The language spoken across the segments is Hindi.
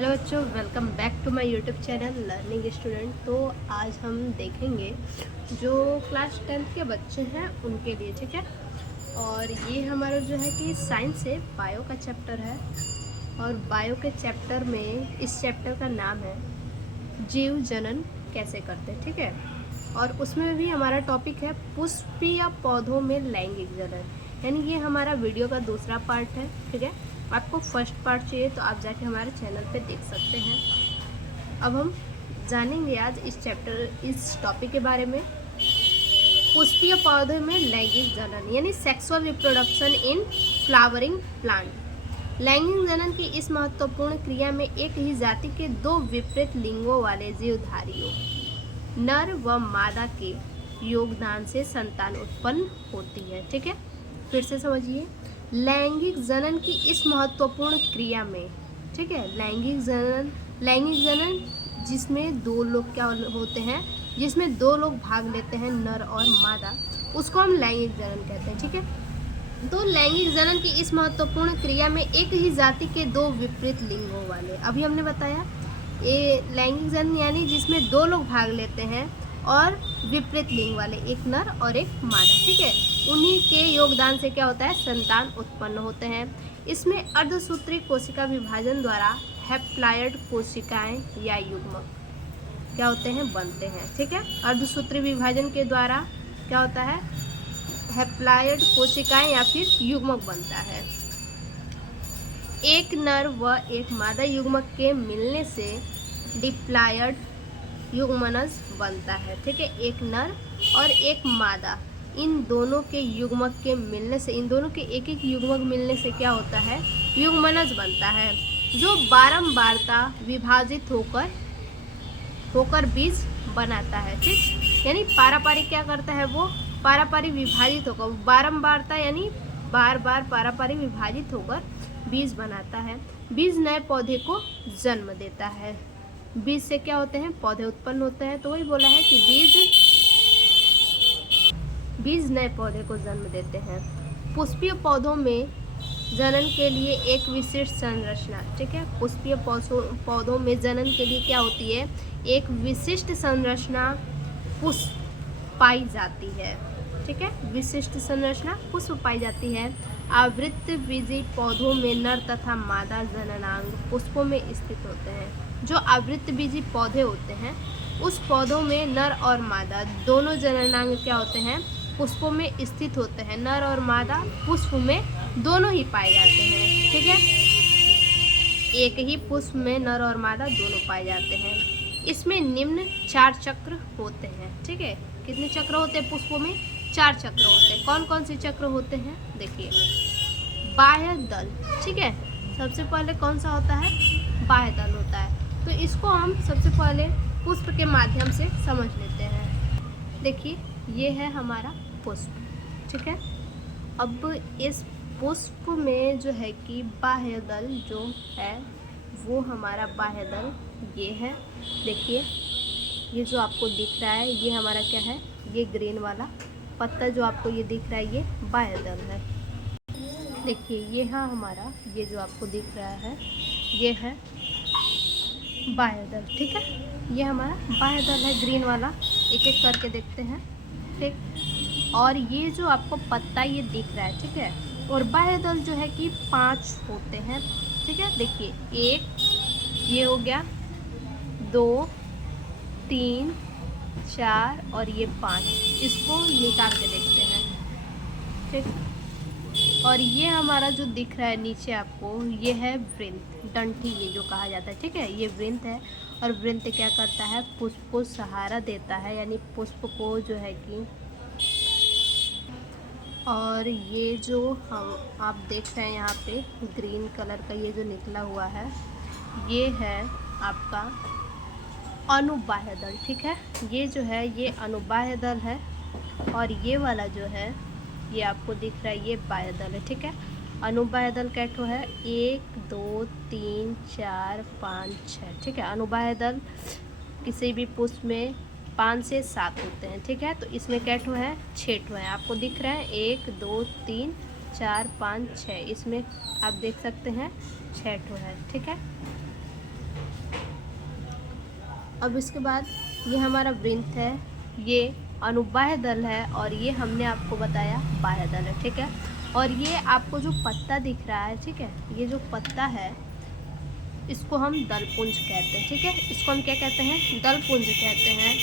हेलो बच्चों, welcome back to my YouTube channel learning student. तो आज हम देखेंगे जो क्लास 10th के बच्चे हैं उनके लिए, ठीक है। और ये हमारा जो है कि साइंस है, बायो का चैप्टर है। और बायो के चैप्टर में इस चैप्टर का नाम है जीव जनन कैसे करते हैं, ठीक है। और उसमें भी हमारा टॉपिक है पुष्पीय पौधों में लैंगिक जनन, यानी ये हमारा वीडियो का दूसरा पार्ट है, ठीक है। आपको फर्स्ट पार्ट चाहिए तो आप जाके हमारे चैनल पे देख सकते हैं। अब हम जानेंगे आज इस टॉपिक के बारे में, पुष्पीय पौधे में लैंगिक जनन यानी sexual reproduction in flowering plant. लैंगिक जनन की इस महत्वपूर्ण क्रिया में एक ही जाति के दो विपरीत लिंगों वाले जीवधारियों नर व मादा के योगदान से संतान उत्पन्न होती है, ठीक है। फिर से समझिए, लैंगिक जनन की इस महत्वपूर्ण क्रिया में, ठीक है, लैंगिक जनन जिसमें दो लोग क्या होते हैं, जिसमें दो लोग भाग लेते हैं, नर और मादा, उसको हम लैंगिक जनन कहते हैं, ठीक है। तो लैंगिक जनन की इस महत्वपूर्ण क्रिया में एक ही जाति के दो विपरीत लिंगों वाले, अभी हमने बताया ये लैंगिक जनन यानी जिसमें दो लोग भाग लेते हैं और विपरीत लिंग वाले, एक नर और एक मादा, ठीक है, उन्हीं के योगदान से क्या होता है, संतान उत्पन्न होते हैं। इसमें अर्धसूत्री कोशिका विभाजन द्वारा हैप्लॉयड कोशिकाएं या युग्मक क्या होते हैं, बनते हैं, ठीक है। अर्धसूत्री विभाजन के द्वारा क्या होता है, हैप्लॉयड कोशिकाएं या फिर युग्मक बनता है। एक नर व एक मादा युग्मक के मिलने से डिप्लॉयड युग्मनज बनता है, ठीक है। एक नर और एक मादा, इन दोनों के युग्मक के मिलने से, इन दोनों के एक एक युग्मक मिलने से क्या होता है, युग्मनज बनता है, जो बारंबारता विभाजित होकर बीज बनाता है, ठीक। यानी पारापारी क्या करता है, वो पारापारी विभाजित होकर, बारंबारता यानी बार बार पारापारी विभाजित होकर बीज बनाता है। बीज नए पौधे को जन्म देता है। बीज से क्या होते हैं, पौधे उत्पन्न होते हैं। तो वही बोला है कि बीज नए पौधे को जन्म देते हैं। पुष्पीय पौधों में जनन के लिए एक विशिष्ट संरचना, ठीक है, पुष्पीय पौधों में जनन के लिए क्या होती है, एक विशिष्ट संरचना पुष्प पाई जाती है, ठीक है, विशिष्ट संरचना पुष्प पाई जाती है। आवृत्त बीजी पौधों में नर तथा मादा जननांग पुष्पों में स्थित होते हैं। जो आवृत्त बीजी पौधे होते हैं उस पौधों में नर और मादा दोनों जननांग क्या होते हैं, पुष्पों में स्थित होते हैं। नर और मादा पुष्प में दोनों ही पाए जाते हैं, ठीक है, एक ही पुष्प में नर और मादा दोनों पाए जाते हैं। इसमें निम्न 4 चक्र होते हैं, ठीक है। कितने चक्र होते हैं पुष्पों में, 4 चक्र होते हैं। कौन कौन से चक्र होते हैं, देखिए, बाह्य दल, ठीक है, सबसे पहले कौन सा होता है, बाह्य दल होता है। तो इसको हम सबसे पहले पुष्प के माध्यम से समझ लेते हैं। देखिए, ये है हमारा पुष्प, ठीक है। अब इस पुष्प में जो है कि बाह्य दल जो है, वो हमारा बाह्य दल ये है। देखिए, ये जो आपको दिख रहा है ये हमारा क्या है, ये ग्रीन वाला पत्ता जो आपको ये दिख रहा है ये बाह्य दल है। देखिए, ये है हमारा, ये जो आपको दिख रहा है ये है बाह्य दल, ठीक है, ये हमारा बाह्य दल है ग्रीन वाला। एक एक करके देखते हैं, ठीक। और ये जो आपको पत्ता ये दिख रहा है, ठीक है, और बाह्य दल जो है कि 5 होते हैं, ठीक है। देखिए, 1 ये हो गया, 2 3 4 और ये 5, इसको निकाल के देखते हैं, ठीक। और ये हमारा जो दिख रहा है नीचे आपको, ये है वृंत, डंठी ये जो कहा जाता है, ठीक है, ये वृंत है। और वृंत क्या करता है, पुष्प को सहारा देता है, यानी पुष्प को जो है कि, और ये जो हम आप देख रहे हैं यहाँ पे ग्रीन कलर का ये जो निकला हुआ है, ये है आपका अनुबाह्य दल, ठीक है, ये जो है ये अनुबाह्य दल है। और ये वाला जो है ये आपको दिख रहा है ये बाह्य दल है, ठीक है। अनुबाह्य दल कैठो है, 1 2 3 4 5 6, ठीक है। अनुबाह्य दल किसी भी पुष्प में 5 से 7 होते हैं, ठीक है। तो इसमें कैठो है, 6 ठो है, आपको दिख रहा है 1 2 3 4 5 6, इसमें आप देख सकते हैं 6 ठो है, ठीक है। अब इसके बाद ये हमारा वृंत है, ये अनुबाह्य दल है, और ये हमने आपको बताया बाह्य दल है, ठीक है। और ये आपको जो पत्ता दिख रहा है, ठीक है, ये जो पत्ता है इसको हम दलपुंज कहते हैं, ठीक है। इसको हम क्या कहते हैं? दलपुंज कहते हैं।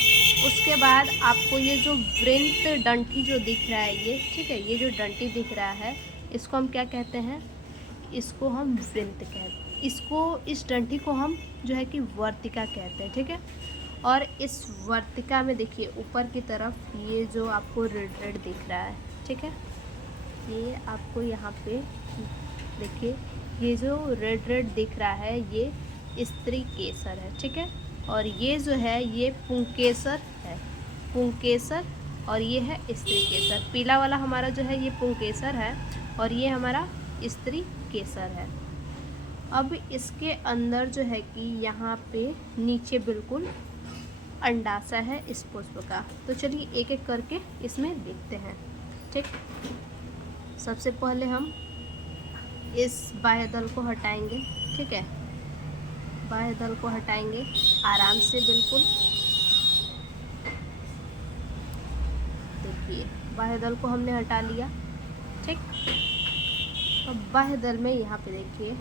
उसके बाद आपको ये जो वृंत डंठी जो दिख रहा है ये, ठीक है, ये जो डंठी दिख रहा है इसको हम क्या कहते हैं? इसको हम वृंत कहते हैं। इसको, इस डंठी को हम जो है कि वर्तिका कहते हैं, ठीक है। और इस वर्तिका में देखिए ऊपर की तरफ ये जो आपको रेड रेड दिख रहा है, ठीक है, ये आपको यहाँ पे देखिए ये जो रेड रेड दिख रहा है ये स्त्री केसर है, ठीक है। और ये जो है ये पुंकेसर है, पुंकेसर, और ये है स्त्री केसर। पीला वाला हमारा जो है ये पुंकेसर है और ये हमारा स्त्री केसर है। अब इसके अंदर जो है कि यहाँ पे नीचे बिल्कुल अंडाशय है इस पुष्प का। तो चलिए एक एक करके इसमें देखते हैं, ठीक। सबसे पहले हम इस बाह्य दल को हटाएंगे, ठीक है, बाह्य दल को हटाएंगे आराम से, बिल्कुल। देखिए बाह्य दल को हमने हटा लिया, ठीक। अब बाह्य दल में यहाँ पे देखिए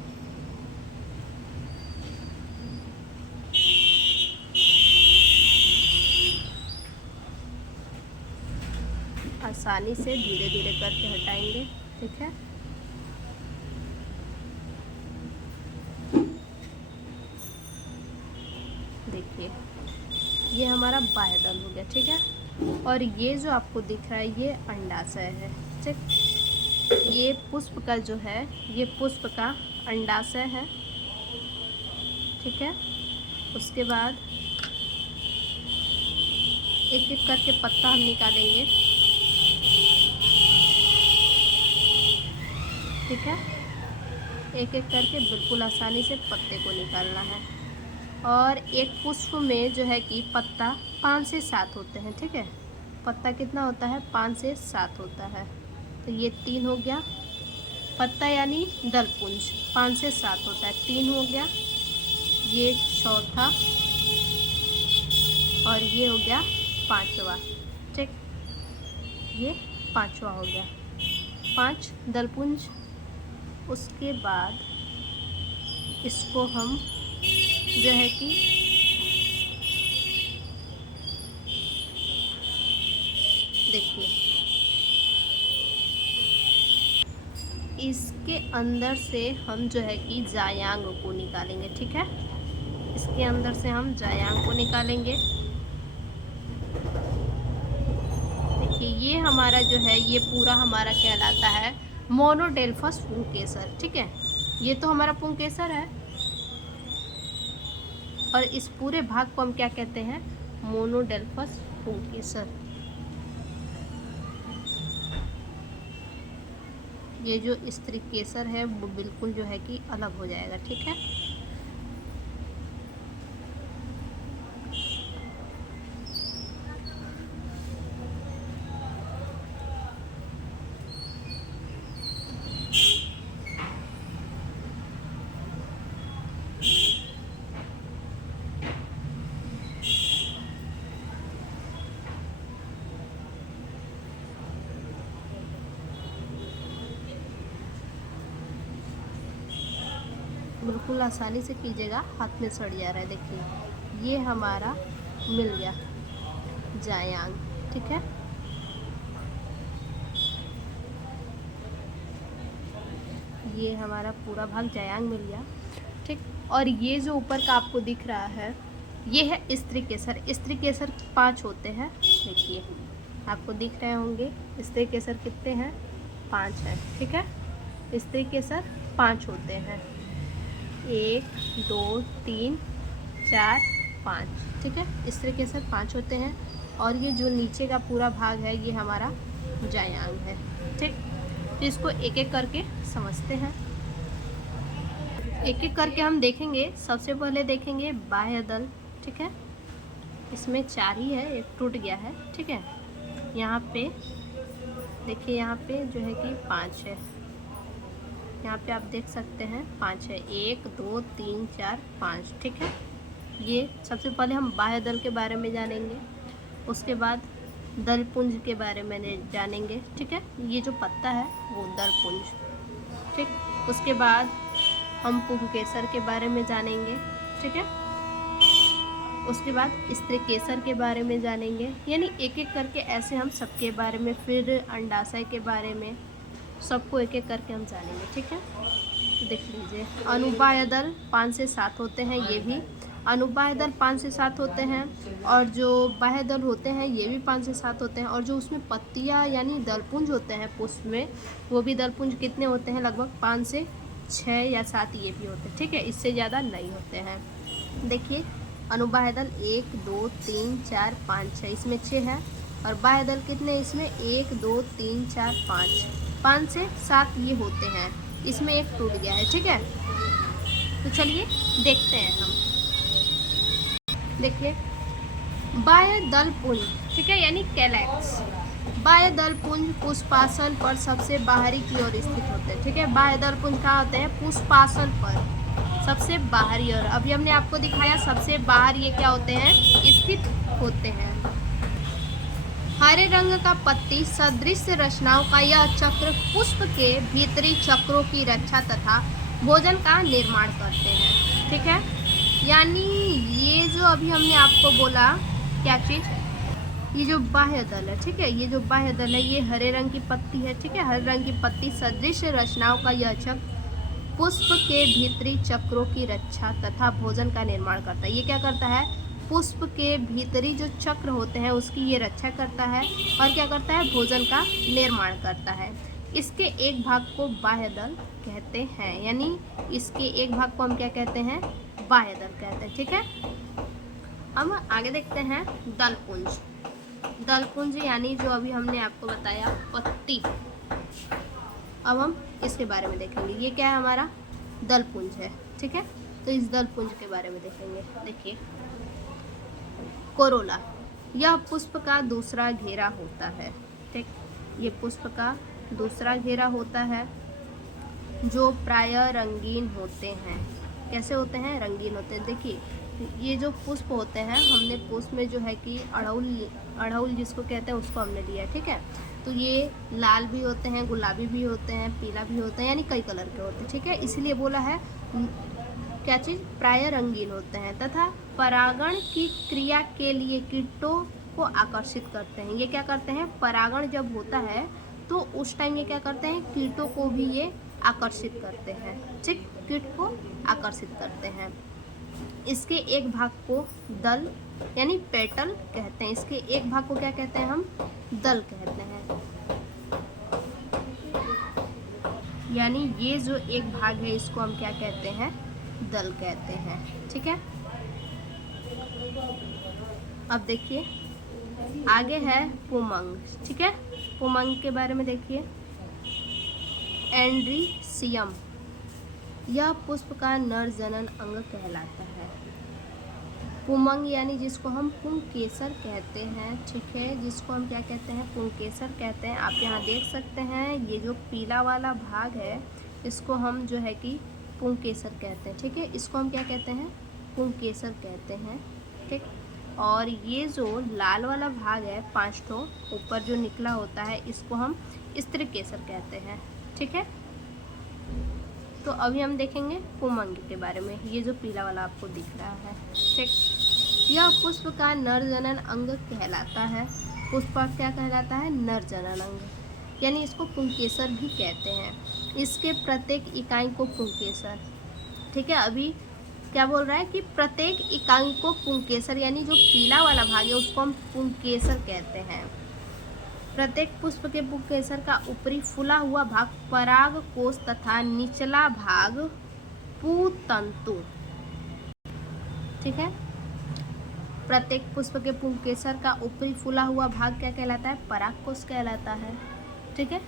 आसानी से धीरे धीरे करके हटाएंगे, ठीक है। देखिए ये हमारा बाह्य दल हो गया, ठीक है। और ये जो आपको दिख रहा है ये अंडाशय है, ठीक। ये पुष्प का जो है ये पुष्प का अंडाशय है, ठीक है। उसके बाद एक एक करके पत्ता हम निकालेंगे, ठीक है। एक एक करके बिल्कुल आसानी से पत्ते को निकालना है। और एक पुष्प में जो है कि पत्ता 5 से 7 होते हैं, ठीक है। पत्ता कितना होता है? 5 से 7 होता है। तो ये 3 हो गया पत्ता, यानी दलपुंज 5 से 7 होता है, 3 हो गया। ये चौथा और ये हो गया 5वां, ठीक। ये 5वां हो गया, 5 दलपुंज। उसके बाद इसको हम जो है कि देखिए इसके अंदर से हम जो है कि जायांग को निकालेंगे, ठीक है। इसके अंदर से हम जायांग को निकालेंगे। देखिए ये हमारा जो है ये पूरा हमारा कहलाता है मोनोडेल्फस पुंकेसर, ठीक है। ये तो हमारा पुंकेसर है और इस पूरे भाग को हम क्या कहते हैं? मोनोडेल्फस पुंकेसर। ये जो स्त्री केसर है वो बिल्कुल जो है कि अलग हो जाएगा, ठीक है। बिल्कुल आसानी से कीजिएगा, हाथ में सड़ जा रहा है। देखिए ये हमारा मिल गया जायांग, ठीक है। ये हमारा पूरा भाग जायांग मिल गया, ठीक। और ये जो ऊपर का आपको दिख रहा है ये है स्त्री केसर। स्त्री केसर 5 होते हैं, देखिए आपको दिख रहे होंगे। स्त्री केसर कितने हैं? 5 हैं, ठीक है। स्त्री केसर 5 होते हैं, 1 2 3 4 5, ठीक है। स्त्री केसर 5 होते हैं। और ये जो नीचे का पूरा भाग है ये हमारा जायांग है, ठीक। तो इसको एक एक करके समझते हैं, एक एक करके हम देखेंगे। सबसे पहले देखेंगे बाह्य दल, ठीक है। इसमें 4 ही है, एक टूट गया है, ठीक है। यहाँ पे देखिए यहाँ पे जो है कि 5 है, यहाँ पे आप देख सकते हैं 5 है, 1 2 3 4 5, ठीक है। ये सबसे पहले हम बाह्य दल के बारे में जानेंगे, उसके बाद दल पुंज के बारे में जानेंगे, ठीक है। ये जो पत्ता है वो दल पुंज, ठीक। उसके बाद हम पुंकेसर के बारे में जानेंगे, ठीक है। उसके बाद स्त्री केसर के बारे में जानेंगे, यानी एक एक करके ऐसे हम सबके बारे में, फिर अंडाशय के बारे में, सबको एक एक करके हम जानेंगे, ठीक है। तो देख लीजिए, अनुबाह्य दल 5 से 7 होते हैं, ये भी अनुबाह्य दल 5 से 7 होते हैं, और जो बाह्य दल होते हैं ये भी 5 से 7 होते हैं, और जो उसमें पत्तियाँ यानी दलपुंज होते हैं पुष्प में, वो भी दलपुंज कितने होते हैं, लगभग 5 से 6 या 7 ये भी होते हैं, ठीक है। इससे ज़्यादा नहीं होते हैं। देखिए, अनुबाह्य दल 1 2 3 4 5 6, इसमें 6 है, और बाह्य दल कितने, इसमें 1 2 3 4 5 से 7 ये होते हैं। इसमें एक टूट गया है, ठीक है। तो चलिए देखते हैं हम। देखिए, बाह्य दल पुंज, ठीक है, यानी कैलैक्स। बाह्य दल पुंज पुष्पासन पर सबसे बाहरी की ओर स्थित होते हैं, ठीक है। बाह्य दल पुंज कहाँ होते हैं, पुष्पासन पर सबसे बाहरी ओर। अभी हमने आपको दिखाया सबसे बाहर ये क्या होते हैं, स्थित होते हैं। हरे रंग का पत्ती सदृश रचनाओं का यह चक्र पुष्प के भीतरी चक्रों की रक्षा तथा भोजन का निर्माण करते हैं, ठीक है। यानी ये जो अभी हमने आपको बोला, क्या चीज़, ये जो बाह्य दल है, ठीक है, ये जो बाह्य दल है ये हरे रंग की पत्ती है, ठीक है। हरे रंग की पत्ती सदृश रचनाओं का यह चक्र पुष्प के भीतरी चक्रों की रक्षा तथा भोजन का निर्माण करता है। ये क्या करता है, पुष्प के भीतरी जो चक्र होते हैं उसकी ये रक्षा करता है, और क्या करता है, भोजन का निर्माण करता है। इसके एक भाग को बाह्य दल कहते हैं, यानी इसके एक भाग को हम क्या कहते हैं, बाह्य दल कहते हैं, ठीक है। हम आगे देखते हैं दलपुंज। दलपुंज यानी जो अभी हमने आपको बताया पत्ती, अब हम इसके बारे में देखेंगे। ये क्या है, हमारा दलपुंज है, ठीक है। तो इस दलपुंज के बारे में देखेंगे। देखिए, कोरोला, यह पुष्प का दूसरा घेरा होता है, ठीक। ये पुष्प का दूसरा घेरा होता है, जो प्रायः रंगीन होते हैं। कैसे होते हैं, रंगीन होते हैं। देखिए, ये जो पुष्प होते हैं, हमने पुष्प में जो है कि अड़हुल जिसको कहते हैं उसको हमने लिया है, ठीक है। तो ये लाल भी होते हैं, गुलाबी भी होते हैं, पीला भी होते हैं, यानी कई कलर के होते हैं, ठीक है। इसलिए बोला है क्या चीज़, प्रायः रंगीन होते हैं, तथा परागण की क्रिया के लिए कीटों को आकर्षित करते हैं। ये क्या करते हैं, परागण जब होता है तो उस टाइम ये क्या करते हैं, कीटों को भी ये आकर्षित करते हैं, ठीक, कीट को आकर्षित करते हैं। इसके एक भाग को दल यानी पेटल कहते हैं। इसके एक भाग को क्या कहते हैं, हम दल कहते हैं। यानी ये जो एक भाग है इसको हम क्या कहते हैं, दल कहते हैं, ठीक है। अब देखिए, आगे है पुमंग, ठीक है। पुमंग के बारे में देखिए, एंड्रीसियम, यह पुष्प का नर जनन अंग कहलाता है। पुमंग यानी जिसको हम पुंकेसर कहते हैं, ठीक है, जिसको हम क्या कहते हैं, पुंकेसर कहते हैं। आप यहाँ देख सकते हैं ये जो पीला वाला भाग है इसको हम जो है कि पुंकेसर कहते हैं, ठीक है। इसको हम क्या कहते हैं, पुंकेसर कहते हैं, ठीक। और ये जो लाल वाला भाग है 5 ठो ऊपर जो निकला होता है इसको हम स्त्री केसर कहते हैं, ठीक है। तो अभी हम देखेंगे पुमंग के बारे में। ये जो पीला वाला आपको दिख रहा है, ठीक, यह पुष्प का नर जनन अंग कहलाता है। पुष्प का क्या कहलाता है, नर जनन अंग, यानी इसको पुंकेसर भी कहते हैं। इसके प्रत्येक इकाई को पुंकेसर, ठीक है। अभी क्या बोल रहा है कि प्रत्येक इकाई को पुंकेसर, यानी जो पीला वाला भाग है उसको हम पुंकेसर कहते हैं। प्रत्येक पुष्प के पुंकेसर का ऊपरी फूला हुआ भाग पराग कोष तथा निचला भाग पुतंतु, ठीक है। प्रत्येक पुष्प के पुंकेसर का ऊपरी फूला हुआ भाग क्या कहलाता है, पराग कोष कहलाता है, ठीक है।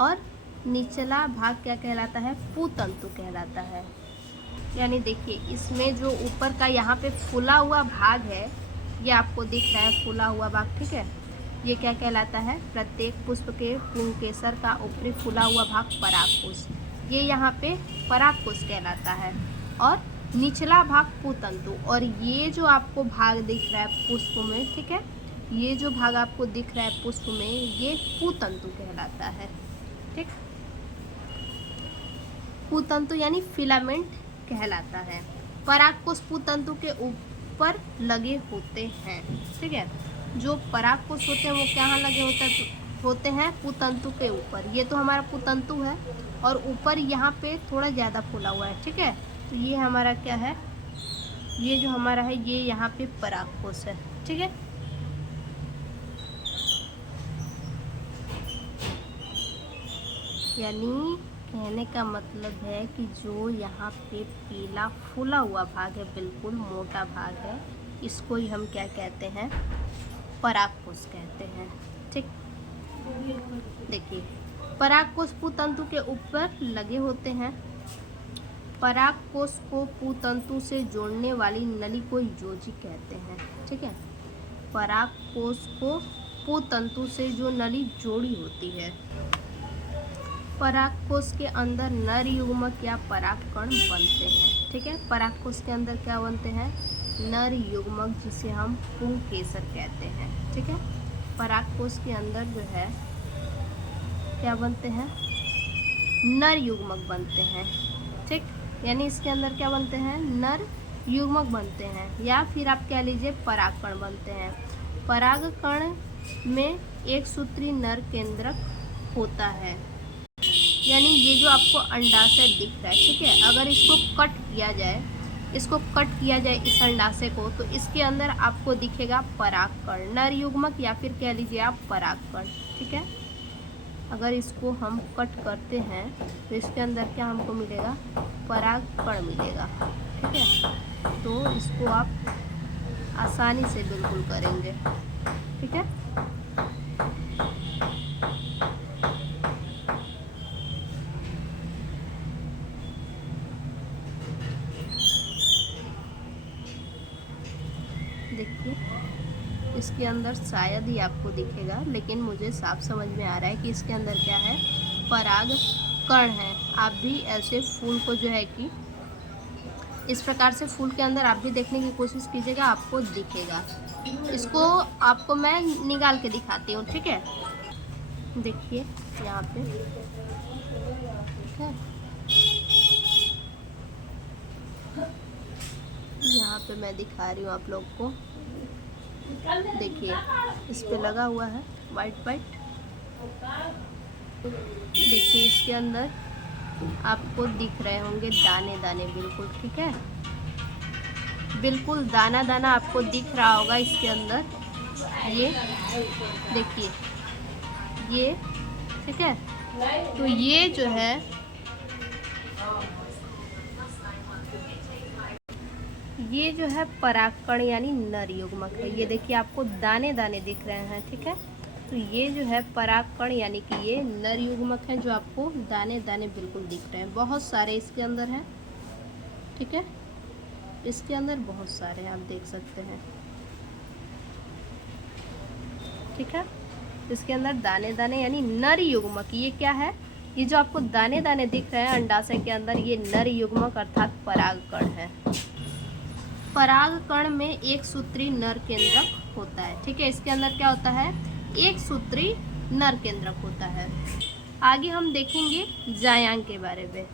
और निचला भाग क्या कहलाता है, पुतंतु कहलाता है। यानी देखिए, इसमें जो ऊपर का यहाँ पे फूला हुआ भाग है ये आपको दिख रहा है, फूला हुआ भाग, ठीक है। ये क्या कहलाता है, प्रत्येक पुष्प के पुंकेसर का ऊपरी फूला हुआ भाग परागकोश, ये यहाँ पे परागकोश कहलाता है। और निचला भाग पुतंतु, और ये जो आपको भाग दिख रहा है पुष्प में, ठीक है, ये जो भाग आपको दिख रहा है पुष्प में, ये पुतंतु कहलाता है। ठीक, पुतंतु यानी फिलामेंट कहलाता है। परागकोश पुतंतु के ऊपर लगे होते हैं। ठीक है, जो परागकोश होते हैं वो कहाँ लगे होते हैं? पुतंतु के ऊपर। ये तो हमारा पुतंतु है और ऊपर यहाँ पे थोड़ा ज़्यादा फूला हुआ है। ठीक है, तो ये हमारा क्या है? ये जो हमारा है ये यहाँ पे परागकोश है। ठीक है, यानी कहने का मतलब है कि जो यहाँ पे पीला फूला हुआ भाग है, बिल्कुल मोटा भाग है, इसको ही हम क्या कहते हैं? परागकोश कहते हैं। ठीक, देखिए, परागकोश पुतंतु के ऊपर लगे होते हैं। परागकोश को पुतंतु से जोड़ने वाली नली को योजी कहते हैं। ठीक है, परागकोश को पुतंतु से जो नली जोड़ी होती है, परागकोश के अंदर नर युग्मक या परागकण बनते हैं। ठीक है, परागकोश के अंदर क्या बनते हैं? नर युग्मक, जिसे हम पुंकेसर कहते हैं। ठीक है, परागकोश के अंदर जो है क्या बनते हैं? नर युग्मक बनते हैं। ठीक, यानी इसके अंदर क्या बनते हैं? नर युग्मक बनते हैं, या फिर आप कह लीजिए परागकण बनते हैं। परागकण में एक सूत्री नर केंद्रक होता है, यानी ये जो आपको अंडाशय दिख रहा है, ठीक है, अगर इसको कट किया जाए, इस अंडाशय को, तो इसके अंदर आपको दिखेगा परागकण, नर युग्मक या फिर कह लीजिए आप परागकण। ठीक है, अगर इसको हम कट करते हैं तो इसके अंदर क्या हमको मिलेगा? परागकण मिलेगा। ठीक है, तो इसको आप आसानी से बिल्कुल करेंगे। ठीक है, देखिए, इसके अंदर शायद ही आपको दिखेगा, लेकिन मुझे साफ समझ में आ रहा है कि इसके अंदर क्या है? परागकण है। आप भी ऐसे फूल को जो है कि इस प्रकार से फूल के अंदर आप भी देखने की कोशिश कीजिएगा, आपको दिखेगा। इसको आपको मैं निकाल के दिखाती हूँ। ठीक है, देखिए यहाँ पे, ठीक है, यहाँ पे मैं दिखा रही हूँ आप लोग को। देखिए, इस पे लगा हुआ है वाइट वाइट। देखिए, इसके अंदर आपको दिख रहे होंगे दाने दाने, बिल्कुल। ठीक है, बिल्कुल दाना दाना आपको दिख रहा होगा इसके अंदर। ये देखिए, ये, ठीक है, तो ये जो है परागकण यानी नर युग्मक है। ये देखिए, आपको दाने दाने दिख रहे हैं। ठीक है, तो ये जो है परागकण यानी कि ये नर युग्मक है, जो आपको दाने दाने बिल्कुल दिख रहे हैं। बहुत सारे इसके अंदर हैं। ठीक है, इसके अंदर बहुत सारे हैं, आप देख सकते हैं। ठीक है, इसके अंदर दाने दाने यानी नर युग्मक, ये क्या है? ये जो आपको दाने दाने दिख रहे हैं अंडाशय के अंदर, ये नर युग्मक अर्थात परागकण है। परागकण में एक सूत्री नर केंद्रक होता है। ठीक है, इसके अंदर क्या होता है? एक सूत्री नर केंद्रक होता है। आगे हम देखेंगे जायांग के बारे में।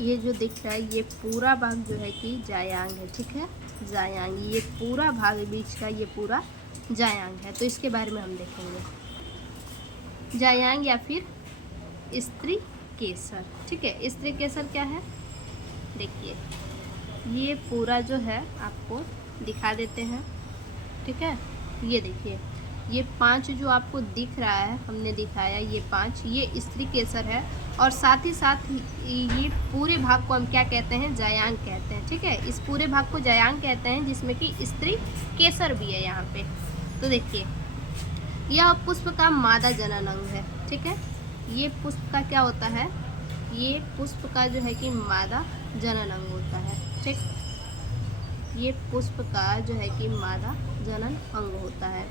ये जो दिख रहा है ये पूरा भाग जो है कि जायांग है। ठीक है, जायांग, ये पूरा भाग बीच का ये पूरा जायांग है। तो इसके बारे में हम देखेंगे। जायांग या फिर स्त्री केसर। ठीक है, स्त्री केसर क्या है? देखिए, ये पूरा जो है आपको दिखा देते हैं। ठीक है, ये देखिए, ये 5 जो आपको दिख रहा है, हमने दिखाया ये 5, ये स्त्री केसर है। और साथ ही साथ ये पूरे भाग को हम क्या कहते हैं? जायांग कहते हैं। ठीक है, इस पूरे भाग को जायांग कहते हैं, जिसमें कि स्त्री केसर भी है यहाँ पे। तो देखिए, यह पुष्प का मादा जनन अंग है। ठीक है, ये पुष्प का क्या होता है? ये पुष्प का जो है कि मादा जनन अंग होता है। ठीक, ये पुष्प का जो है कि मादा जनन अंग होता है।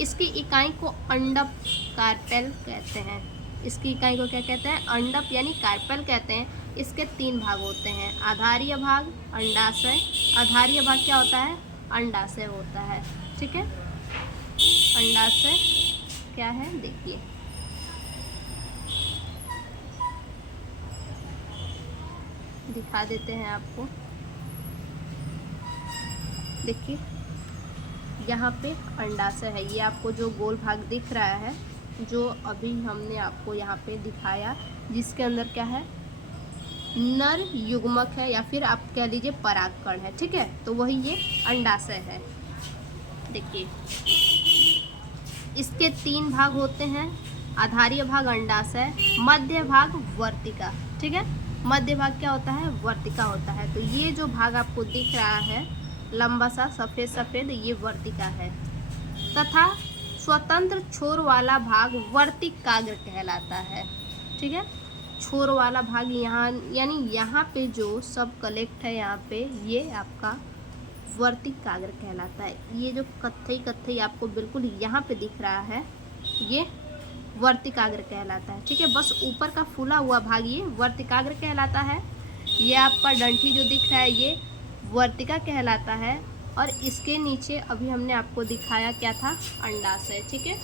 इसकी इकाई को अंडप कार्पेल कहते हैं। इसकी इकाई को क्या कहते हैं? अंडप यानी कार्पेल कहते हैं। इसके 3 भाग होते हैं, आधारीय भाग, अंडाशय। आधारीय भाग क्या होता है? अंडाशय होता है, ठीक है। अंडाशय क्या है देखिए, दिखा देते हैं आपको। देखिए यहाँ पे अंडाशय है, ये आपको जो गोल भाग दिख रहा है, जो अभी हमने आपको यहाँ पे दिखाया, जिसके अंदर क्या है? नर युग्मक है या फिर आप कह लीजिए परागकण है, ठीक है। तो वही ये अंडाशय है। देखिए इसके 3 भाग होते हैं, आधारीय भाग अंडाशय, मध्य भाग वर्तिका, ठीक है। मध्य भाग क्या होता है? वर्तिका होता है। तो ये जो भाग आपको दिख रहा है लंबा सा सफ़ेद सफ़ेद, ये वर्तिका है, तथा स्वतंत्र छोर वाला भाग वर्तिकाग्र कहलाता है, ठीक है। छोर वाला भाग यहाँ, यानी यहाँ पे जो सब कलेक्ट है यहाँ पे, ये आपका वर्तिकाग्र कहलाता है। ये जो कत्थई कत्थई आपको बिल्कुल यहाँ पे दिख रहा है, ये वर्तिकाग्र कहलाता है, ठीक है। बस ऊपर का फूला हुआ भाग ये वर्तिकाग्र कहलाता है। ये आपका डंठी जो दिख रहा है ये वर्तिका कहलाता है। और इसके नीचे अभी हमने आपको दिखाया क्या था? अंडाशय, ठीक है।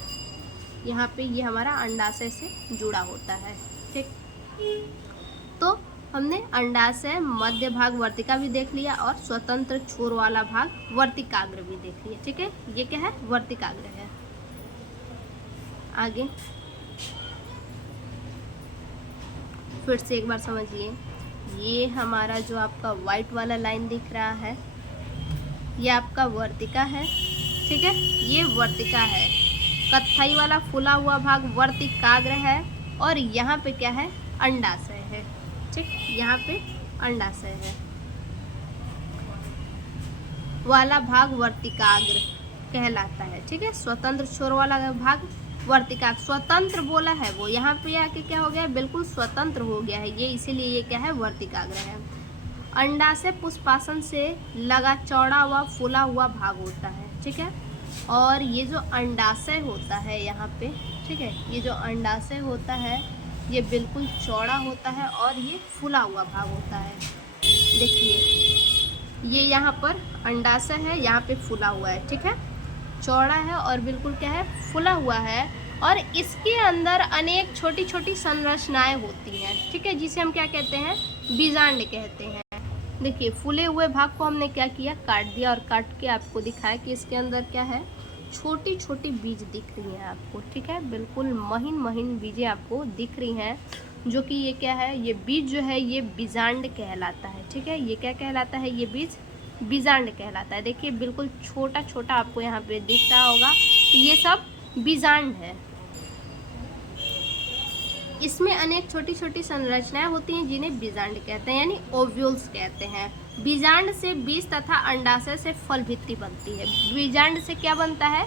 यहाँ पे ये हमारा अंडाशय से जुड़ा होता है, ठीक। तो हमने अंडाशय, मध्य भाग वर्तिका भी देख लिया और स्वतंत्र छोर वाला भाग वर्तिकाग्र भी देख लिया, ठीक है। ये क्या है? वर्तिकाग्र है। आगे फिर से एक बार समझिए, ये हमारा जो आपका वाइट वाला लाइन दिख रहा है ये आपका वर्तिका है, ठीक है। ये वर्तिका है। कत्थई वाला फुला हुआ भाग वर्तिकाग्र है और यहाँ पे क्या है? अंडाशय है, ठीक। यहाँ पे अंडाशय है वाला भाग वर्तिकाग्र कहलाता है, ठीक है। स्वतंत्र छोर वाला भाग वर्तिका, स्वतंत्र बोला है वो, यहाँ पे आके क्या हो गया? बिल्कुल स्वतंत्र हो गया है ये, इसीलिए ये क्या है? वर्तिकाग्र है। अंडाशय पुष्पासन से लगा चौड़ा हुआ फूला हुआ भाग होता है, ठीक है। और ये जो अंडाशय होता है यहाँ पे, ठीक है, ये जो अंडाशय होता है ये बिल्कुल चौड़ा होता है और ये फूला हुआ भाग होता है। देखिए ये यहाँ पर अंडाशय है, यहाँ पे फूला हुआ है, ठीक है। चौड़ा है और बिल्कुल क्या है? फूला हुआ है। और इसके अंदर अनेक छोटी छोटी संरचनाएं होती हैं, ठीक है, जिसे हम क्या कहते हैं? बीजांड कहते हैं। देखिए फूले हुए भाग को हमने क्या किया? काट दिया और काट के आपको दिखाया कि इसके अंदर क्या है? छोटी छोटी बीज दिख रही हैं आपको, ठीक है। बिल्कुल महीन महीन बीजें आपको दिख रही हैं, जो कि ये क्या है? ये बीज जो है ये बीजांड कहलाता है, ठीक है। ये क्या कहलाता है? ये बीज बीजांड कहलाता है। देखिए बिल्कुल छोटा छोटा आपको यहाँ पे दिख रहा होगा, तो ये सब बीजांड है। इसमें अनेक छोटी छोटी संरचनाएं होती हैं जिन्हें बीजांड कहते हैं, यानी ओव्यूल्स कहते हैं। बीजांड से बीज तथा अंडाशय से फल भित्ति बनती है। बीजांड से क्या बनता है?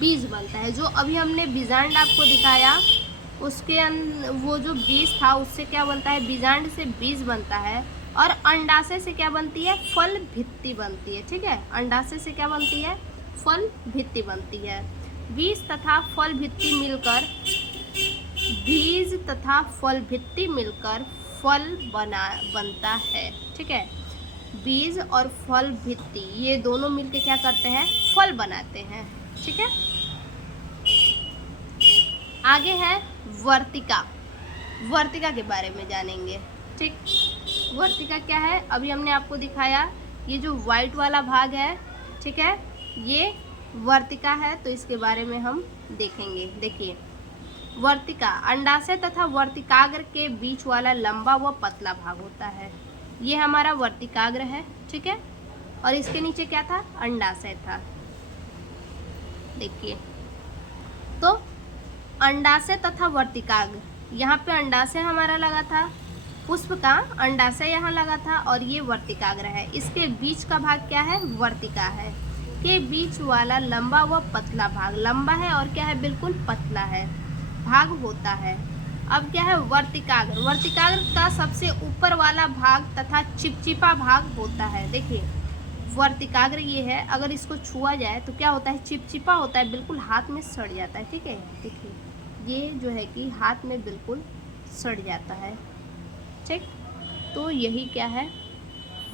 बीज बनता है। जो अभी हमने बीजांड आपको दिखाया उसके वो जो बीज था उससे क्या बनता है? बीजांड से बीज बनता है। और अंडाशय से क्या बनती है? फल भित्ति बनती है, ठीक है। अंडाशय से क्या बनती है? फल भित्ति बनती है। बीज तथा फल भित्ति मिलकर बीज तथा फल भित्ति मिलकर फल बनता है, ठीक है। बीज और फल भित्ति ये दोनों मिलकर क्या करते हैं? फल बनाते हैं, ठीक है। आगे है वर्तिका। वर्तिका के बारे में जानेंगे, ठीक। वर्तिका क्या है? अभी हमने आपको दिखाया, ये जो वाइट वाला भाग है, ठीक है, ये वर्तिका है। तो इसके बारे में हम देखेंगे। देखिए वर्तिका अंडाशय तथा वर्तिकाग्र के बीच वाला लंबा व पतला भाग होता है। ये हमारा वर्तिकाग्र है, ठीक है। और इसके नीचे क्या था? अंडाशय था। देखिए तो अंडाशय तथा वर्तिकाग्र, यहाँ पे अंडाशय हमारा लगा था, पुष्प का अंडाशय यहाँ लगा था और ये वर्तिकाग्र है। इसके बीच का भाग क्या है? वर्तिका है। के बीच वाला लंबा व पतला भाग, लंबा है और क्या है? बिल्कुल पतला है भाग होता है। अब क्या है? वर्तिकाग्र। वर्तिकाग्र का सबसे ऊपर वाला भाग तथा चिपचिपा भाग होता है। देखिए वर्तिकाग्र ये है, अगर इसको छुआ जाए तो क्या होता है? चिपचिपा होता है, बिल्कुल हाथ में सड़ जाता है, ठीक है। देखिए ये जो है कि हाथ में बिल्कुल सड़ जाता है, ठीक। तो यही क्या है,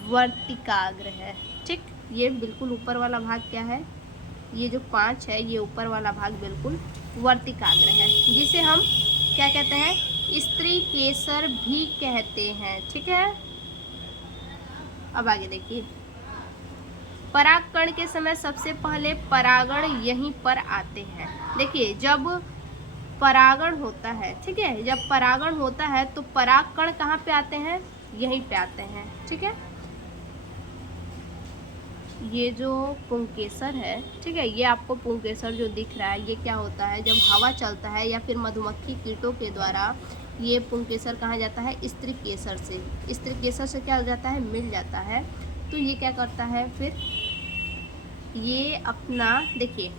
वर्तिकाग्र है। ठीक, ये बिल्कुल ऊपर वाला भाग क्या है, ये जो 5 है ये ऊपर वाला भाग बिल्कुल वर्तिकाग्र है, जिसे हम क्या कहते हैं, स्त्री केसर भी कहते हैं। ठीक है, अब आगे देखिए, परागकण के समय सबसे पहले परागण यहीं पर आते हैं। देखिए जब परागण होता है, ठीक है, जब परागण होता है तो परागकण कहाँ पे आते हैं, यहीं पे आते हैं। ठीक है, ये जो पुंकेसर है, ठीक है, ये आपको पुंकेसर जो दिख रहा है, ये क्या होता है, जब हवा चलता है या फिर मधुमक्खी कीटों के द्वारा ये पुंकेसर कहाँ जाता है, स्त्री केसर से, स्त्री केसर से क्या हो जाता है, मिल जाता है। तो ये क्या करता है, फिर ये अपना, देखिए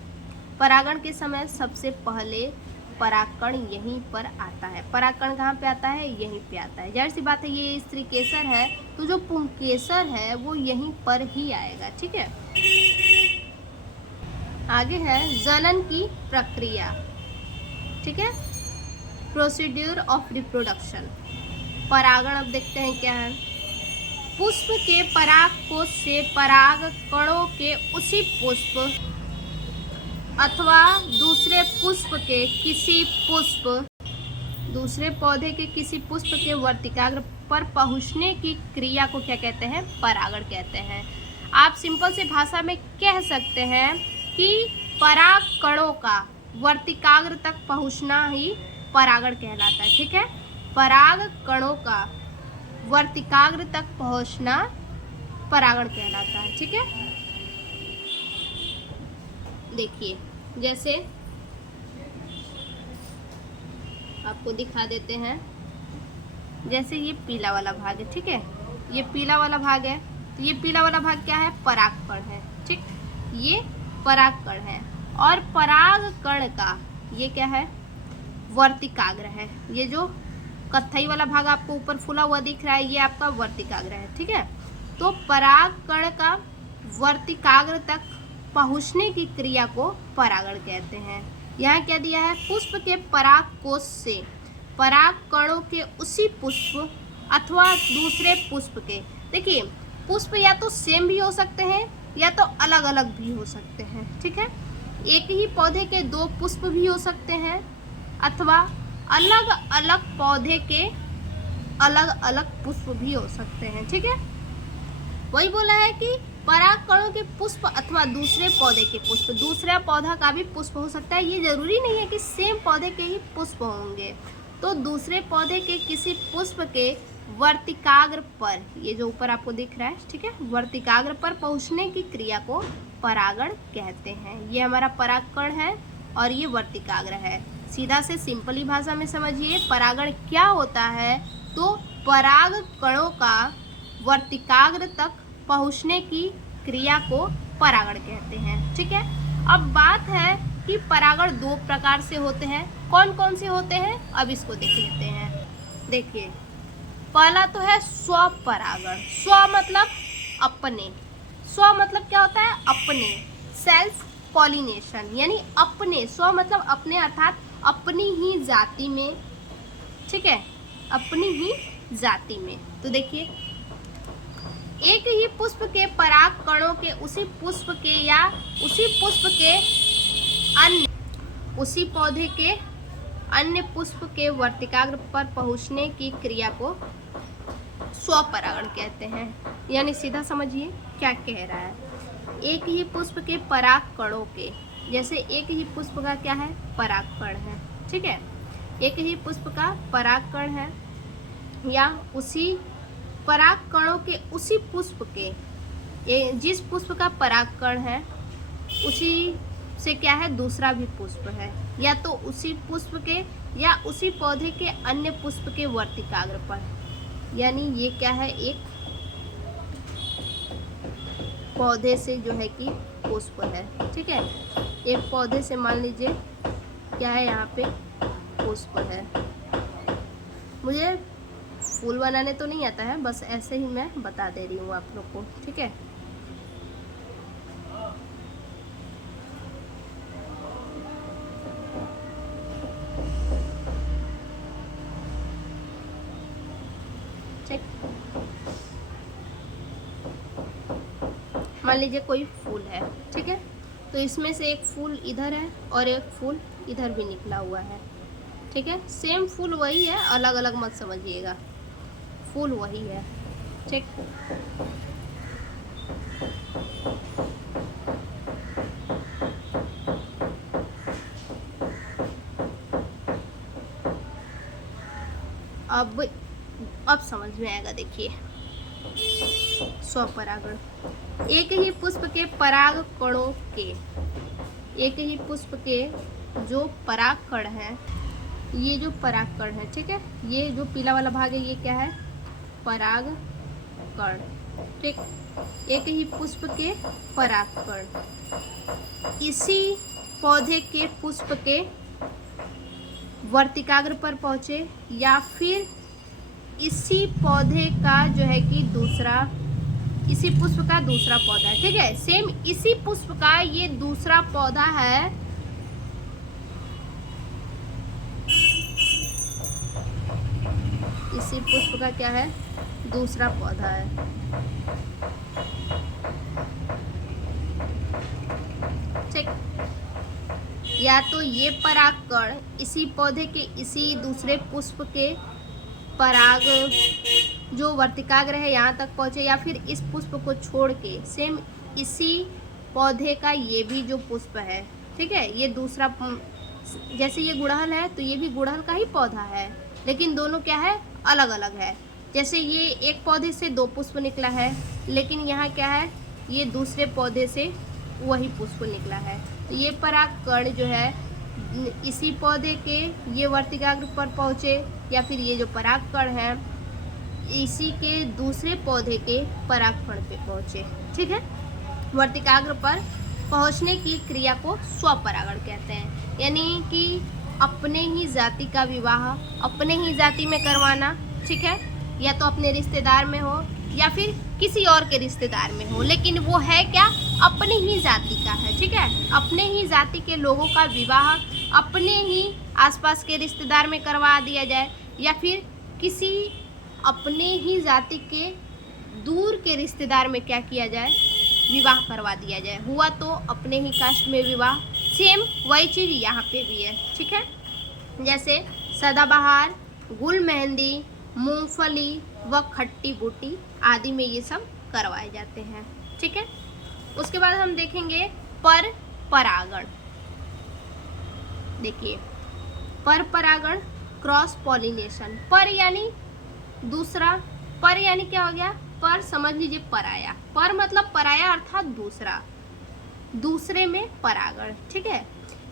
परागण के समय सबसे पहले परागकण यहीं पर आता है। परागकण कहाँ पे आता है, यहीं पे आता है। जाहिर सी बात है ये स्त्री केसर है, तो जो पुंकेसर है वो यहीं पर ही आएगा। ठीक है, आगे है जनन की प्रक्रिया। ठीक है, प्रोसीड्यूर ऑफ रिप्रोडक्शन। परागण अब देखते हैं क्या है, पुष्प के पराग कोश से पराग कणों के उसी पुष्प अथवा दूसरे पुष्प के किसी दूसरे पौधे के किसी पुष्प के वर्तिकाग्र पर पहुंचने की क्रिया को क्या कहते हैं, परागण कहते हैं। आप सिंपल से भाषा में कह सकते हैं कि पराग कणों का वर्तिकाग्र तक पहुंचना ही परागण कहलाता है। ठीक है, पराग कणों का वर्तिकाग्र तक पहुंचना परागण कहलाता है। ठीक है, देखिए जैसे आपको दिखा देते हैं, जैसे ये पीला वाला भाग है। ठीक है, ये पीला वाला भाग है, तो ये पीला वाला भाग क्या है, परागकण है। ठीक, ये परागकण है, और परागकण का ये क्या है, वर्तिकाग्र है। ये जो कत्थई वाला भाग आपको ऊपर फुला हुआ दिख रहा है, ये आपका वर्तिकाग्र है। ठीक है, तो परागकण का वर्तिकाग्र तक पहुंचने की क्रिया को परागण कहते हैं। यहाँ क्या दिया है, पुष्प के पराग कोश से पराग कणों के उसी पुष्प अथवा दूसरे पुष्प के, देखिए पुष्प या तो सेम भी हो सकते हैं या तो अलग अलग भी हो सकते हैं। ठीक है, एक ही पौधे के 2 पुष्प भी हो सकते हैं, अथवा अलग अलग पौधे के अलग अलग पुष्प भी हो सकते हैं। ठीक है, वही बोला है कि पराग कणों के पुष्प अथवा दूसरे पौधे के पुष्प, दूसरा पौधा का भी पुष्प हो सकता है। ये जरूरी नहीं है कि सेम पौधे के ही पुष्प होंगे। तो दूसरे पौधे के किसी पुष्प के वर्तिकाग्र पर, ये जो ऊपर आपको दिख रहा है, ठीक है, वर्तिकाग्र पर पहुंचने की क्रिया को परागण कहते हैं। ये हमारा परागकण है और ये वर्तिकाग्र है। सीधा से सिंपली भाषा में समझिए परागण क्या होता है, तो पराग कणों का वर्तिकाग्र तक पहुंचने की क्रिया को परागण कहते हैं। ठीक है, अब बात है कि परागण 2 प्रकार से होते हैं। कौन कौन से होते हैं, अब इसको देख लेते हैं। देखिए पहला तो है स्वपरागण। स्व मतलब अपने, स्व मतलब क्या होता है, अपने, सेल्फ पॉलिनेशन, यानी अपने, स्व मतलब अपने अर्थात अपनी ही जाति में। ठीक है, अपनी ही जाति में। तो देखिए एक ही पुष्प के पराग कणों के उसी पुष्प के या उसी पुष्प के अन्य, उसी पौधे के अन्य पुष्प के वर्तिकाग्र पर पहुंचने की क्रिया को स्वपरागण कहते हैं। यानी सीधा समझिए क्या कह रहा है, एक ही पुष्प के पराग कणों के, जैसे एक ही पुष्प का क्या है, परागकण है। ठीक है, एक ही पुष्प का परागकण है या उसी पराग कणों के उसी पुष्प के, जिस पुष्प का परागकण है उसी से क्या है, दूसरा भी पुष्प है, या तो उसी पुष्प के या उसी पौधे के अन्य पुष्प के वर्तिकाग्र पर। यानी ये क्या है, एक पौधे से जो है कि पुष्प है। ठीक है, एक पौधे से मान लीजिए क्या है, यहाँ पे पुष्प है। मुझे फूल बनाने तो नहीं आता है, बस ऐसे ही मैं बता दे रही हूँ आप लोग को। ठीक है, ठीक, मान लीजिए कोई फूल है, ठीक है, तो इसमें से एक फूल इधर है और एक फूल इधर भी निकला हुआ है, ठीक है। सेम फूल वही है, अलग अलग मत समझिएगा, फूल वही है, ठीक। अब समझ में आएगा, देखिए। स्वपरागण, एक ही पुष्प के पराग कणों के, एक ही पुष्प के जो पराग कण है, ये जो पराग कण है, ठीक है, ये जो पीला वाला भाग है ये क्या है, पराग कण, ठीक। एक ही पुष्प के पराग कण इसी पौधे के पुष्प के वर्तिकाग्र पर पहुंचे या फिर इसी पौधे का जो है कि दूसरा, इसी पुष्प का दूसरा पौधा है, ठीक है। सेम इसी पुष्प का ये दूसरा पौधा है, इसी पुष्प का क्या है, दूसरा पौधा है, ठीक। या तो ये परागकण इसी पौधे के इसी दूसरे पुष्प के पराग जो वर्तिकाग्र है यहाँ तक पहुँचे, या फिर इस पुष्प को छोड़ के सेम इसी पौधे का ये भी जो पुष्प है, ठीक है, ये दूसरा, जैसे ये गुड़हल है तो ये भी गुड़हल का ही पौधा है, लेकिन दोनों क्या है, अलग अलग है। जैसे ये एक पौधे से दो पुष्प निकला है, लेकिन यहाँ क्या है, ये दूसरे पौधे से वही पुष्प निकला है। तो ये परागकण जो है इसी पौधे के ये वर्तिकाग्र पर पहुँचे, या फिर ये जो परागकण है इसी के दूसरे पौधे के परागकण पे पहुँचे, ठीक है। वर्तिकाग्र पर पहुँचने की क्रिया को स्वपरागण कहते हैं, यानी कि अपने ही जाति का विवाह अपने ही जाति में करवाना, ठीक है, या तो अपने रिश्तेदार में हो या फिर किसी और के रिश्तेदार में हो, लेकिन वो है क्या, अपनी ही जाति का है, ठीक है। अपने ही जाति के लोगों का विवाह अपने ही आसपास के रिश्तेदार में करवा दिया जाए, या फिर किसी अपने ही जाति के दूर के रिश्तेदार में क्या किया जाए, विवाह करवा दिया जाए। हुआ तो अपने ही कास्ट में विवाह, सेम वही चीज़ यहाँ पे भी है, ठीक है। जैसे सदाबहार, गुल मेहंदी, मूंगफली व खट्टी बूटी आदि में ये सब करवाए जाते हैं, ठीक है। उसके बाद हम देखेंगे पर परागण। देखिए, पर परागण क्रॉस पॉलिनेशन, पर यानी दूसरा, पर यानी क्या हो गया, पर समझ लीजिए पराया, पर मतलब पराया अर्थात दूसरा, दूसरे में परागण, ठीक है।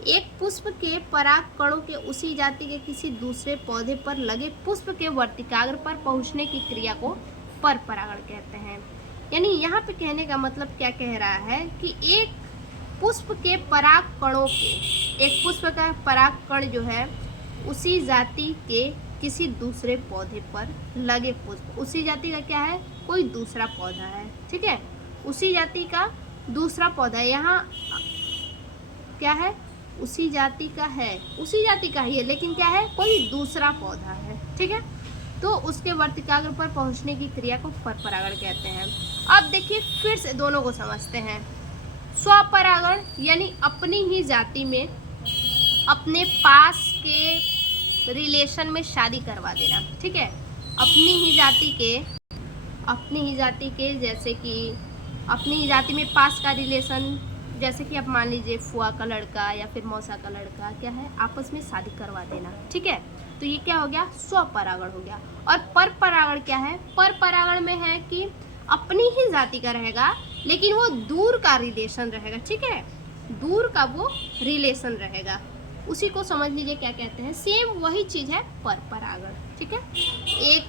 एक पुष्प के पराग कणों के उसी जाति के किसी दूसरे पौधे पर लगे पुष्प के वर्तिकाग्र पर पहुंचने की क्रिया को पर परागण कहते हैं। यानी यहाँ पे कहने का मतलब क्या कह रहा है कि एक पुष्प के पराग कणों के, एक पुष्प का पराग कण जो है उसी जाति के किसी दूसरे पौधे पर लगे पुष्प, उसी जाति का क्या है, कोई दूसरा पौधा है, ठीक है, उसी जाति का दूसरा पौधा है। यहाँ क्या है, उसी जाति का है, उसी जाति का ही है, लेकिन क्या है, कोई दूसरा पौधा है, ठीक है। तो उसके वर्तिकाग्र पर पहुंचने की क्रिया को पर परागण कहते हैं। अब देखिए फिर से दोनों को समझते हैं। स्वपरागण यानी अपनी ही जाति में अपने पास के रिलेशन में शादी करवा देना, ठीक है। अपनी ही जाति के जैसे कि अपनी ही जाति में पास का रिलेशन, जैसे कि आप मान लीजिए फुआ का लड़का या फिर मौसा का लड़का क्या है, आपस में शादी करवा देना, ठीक है। तो ये क्या हो गया, स्वपरागण हो गया। और पर परागण क्या है, पर परागण में है कि अपनी ही जाति का रहेगा लेकिन वो दूर का रिलेशन रहेगा, ठीक है, दूर का वो रिलेशन रहेगा, उसी को समझ लीजिए क्या कहते हैं, सेम वही चीज़ है पर परागण, ठीक है। एक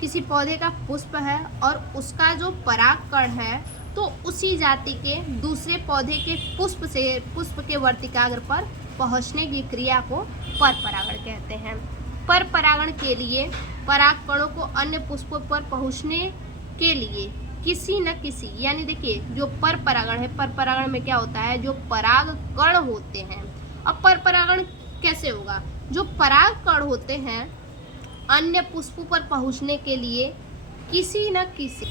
किसी पौधे का पुष्प है और उसका जो परागकण है तो उसी जाति के दूसरे पौधे के पुष्प के वर्तिकाग्र पर पहुंचने की क्रिया को पर परागण कहते हैं। पर परागण के लिए परागकणों को अन्य पुष्पों पर पहुंचने के लिए किसी न किसी, यानी देखिए जो पर परागण है, पर परागण में क्या होता है, जो परागकण होते हैं। अब पर परागण कैसे होगा, जो परागकण होते हैं अन्य पुष्पों पर पहुंचने के लिए किसी न किसी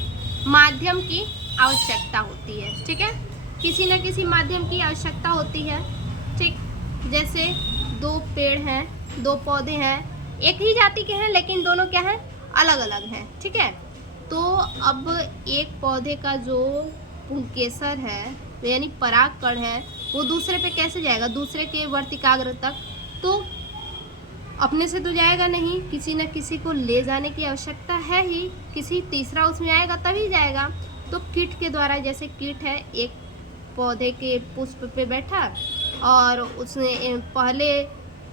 माध्यम की आवश्यकता होती है। ठीक है, किसी न किसी माध्यम की आवश्यकता होती है। ठीक, जैसे दो पेड़ हैं, दो पौधे हैं, एक ही जाति के हैं लेकिन दोनों क्या हैं, अलग अलग हैं। ठीक है, तो अब एक पौधे का जो पुंकेसर है यानी परागकण है वो दूसरे पे कैसे जाएगा, दूसरे के वर्तिकाग्र तक, तो अपने से तो जाएगा नहीं, किसी न किसी को ले जाने की आवश्यकता है ही, किसी तीसरा उसमें आएगा तभी जाएगा। तो कीट के द्वारा, जैसे कीट है एक पौधे के पुष्प पे बैठा और उसने पहले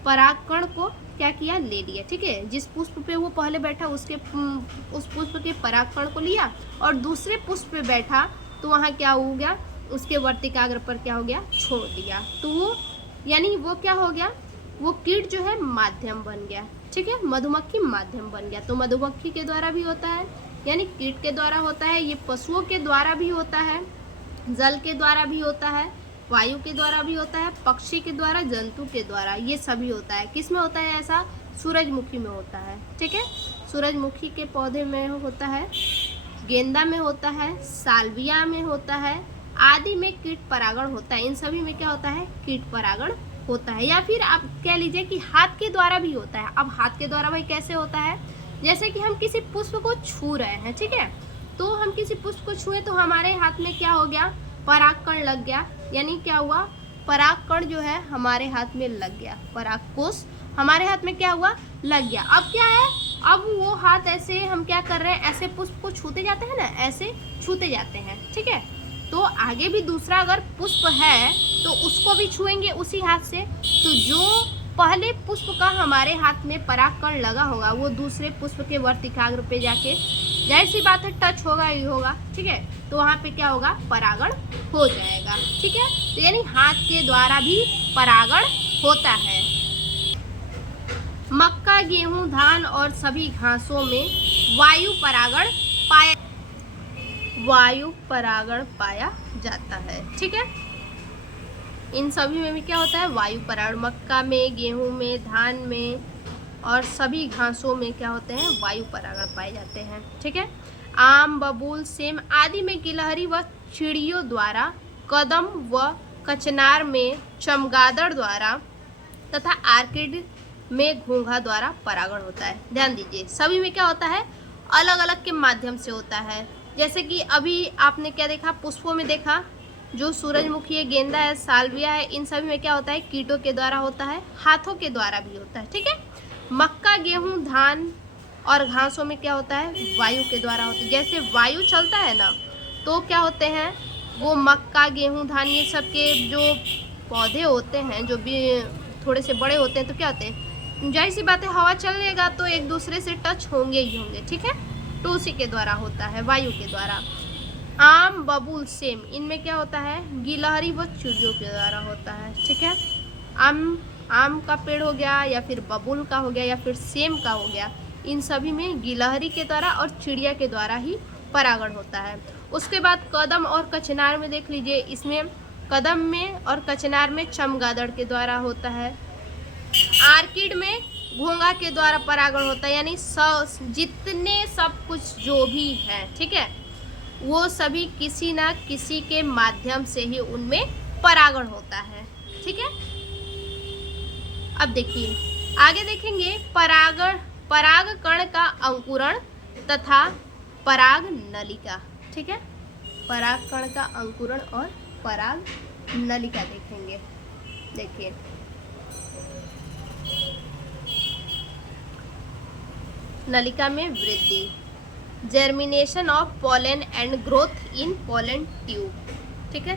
परागकण को क्या किया, ले लिया। ठीक है, जिस पुष्प पे वो पहले बैठा उसके उस पुष्प के परागकण को लिया और दूसरे पुष्प पे बैठा तो वहाँ क्या हो गया, उसके वर्तिकाग्र पर क्या हो गया, छोड़ दिया। तो वो यानी वो क्या हो गया, वो कीट जो है माध्यम बन गया। ठीक है, मधुमक्खी माध्यम बन गया। तो मधुमक्खी के द्वारा भी होता है, यानी कीट के द्वारा होता है, ये पशुओं के द्वारा भी होता है, जल के द्वारा भी होता है, वायु के द्वारा भी होता है, पक्षी के द्वारा, जंतु के द्वारा, ये सभी होता है। किस में होता है ऐसा, सूरजमुखी में होता है। ठीक है, सूरजमुखी के पौधे में होता है, गेंदा में होता है, साल्विया में होता है, आदि में कीट परागण होता है। इन सभी में क्या होता है, कीट परागण होता है। या फिर आप कह लीजिए कि हाथ के द्वारा भी होता है। अब हाथ के द्वारा भाई कैसे होता है, जैसे कि हम किसी पुष्प को छू रहे हैं। ठीक है, तो हम किसी पुष्प को छुए तो हमारे हाथ में क्या हो गया, परागकण लग गया, यानी क्या हुआ, परागकण जो है हमारे हाथ में लग गया, परागकोश हमारे हाथ में क्या हुआ, लग गया। अब क्या है, अब वो हाथ ऐसे हम क्या कर रहे हैं, ऐसे पुष्प को छूते जाते हैं ना, ऐसे छूते जाते हैं। ठीक है, तो आगे भी दूसरा अगर पुष्प है तो उसको भी छुएंगे उसी हाथ से। तो जो पहले पुष्प का हमारे हाथ में परागकण लगा होगा वो दूसरे पुष्प के वर्तिकाग्र पे जाके, जाहिर सी बात है टच होगा ही होगा। ठीक है, तो वहाँ पे क्या होगा, परागण हो जाएगा। ठीक है, तो यानी हाथ के द्वारा भी परागण होता है। मक्का, गेहूं, धान और सभी घासों में वायु परागण पाया जाता है। ठीक है, इन सभी में भी क्या होता है, वायु परागण। मक्का में, गेहूं में, धान में और सभी घासों में क्या होते हैं, वायु परागण पाए जाते हैं। ठीक है, आम, बबूल, सेम आदि में गिलहरी व चिड़ियों द्वारा, कदम व कचनार में चमगादड़ द्वारा तथा आर्किड में घोंघा द्वारा परागण होता है। ध्यान दीजिए, सभी में क्या होता है, अलग अलग के माध्यम से होता है। जैसे कि अभी आपने क्या देखा, पुष्पों में देखा, जो सूरजमुखी है, गेंदा है, साल्विया है, इन सभी में क्या होता है, कीटों के द्वारा होता है, हाथों के द्वारा भी होता है। ठीक है, मक्का, गेहूं, धान और घासों में क्या होता है, वायु के द्वारा होता है। जैसे वायु चलता है ना, तो क्या होते हैं, वो मक्का, गेहूं, धान ये सब के जो पौधे होते हैं, जो भी थोड़े से बड़े होते हैं, तो क्या होते हैं, जाहिर सी बात है हवा चलेगा तो एक दूसरे से टच होंगे ही होंगे। ठीक है, तो उसी के द्वारा होता है, वायु के द्वारा। आम, बबूल, सेम इनमें क्या होता है, गिलहरी व चिड़ियों के द्वारा होता है। ठीक है, आम का पेड़ हो गया, या फिर बबूल का हो गया, या फिर सेम का हो गया, इन सभी में गिलहरी के द्वारा और चिड़िया के द्वारा ही परागण होता है। उसके बाद कदम और कचनार में देख लीजिए, इसमें कदम में और कचनार में चमगादड़ के द्वारा होता है। आर्किड में घोंघा के द्वारा परागण होता है, यानी जितने सब कुछ जो भी है, ठीक है, वो सभी किसी ना किसी के माध्यम से ही उनमें परागण होता है। ठीक है, अब देखिए आगे देखेंगे परागकण का अंकुरण तथा पराग नलिका। ठीक है, परागकण का अंकुरण और पराग नलिका देखेंगे। देखिए, नलिका में वृद्धि, germination of pollen and growth in pollen tube. ठीक है,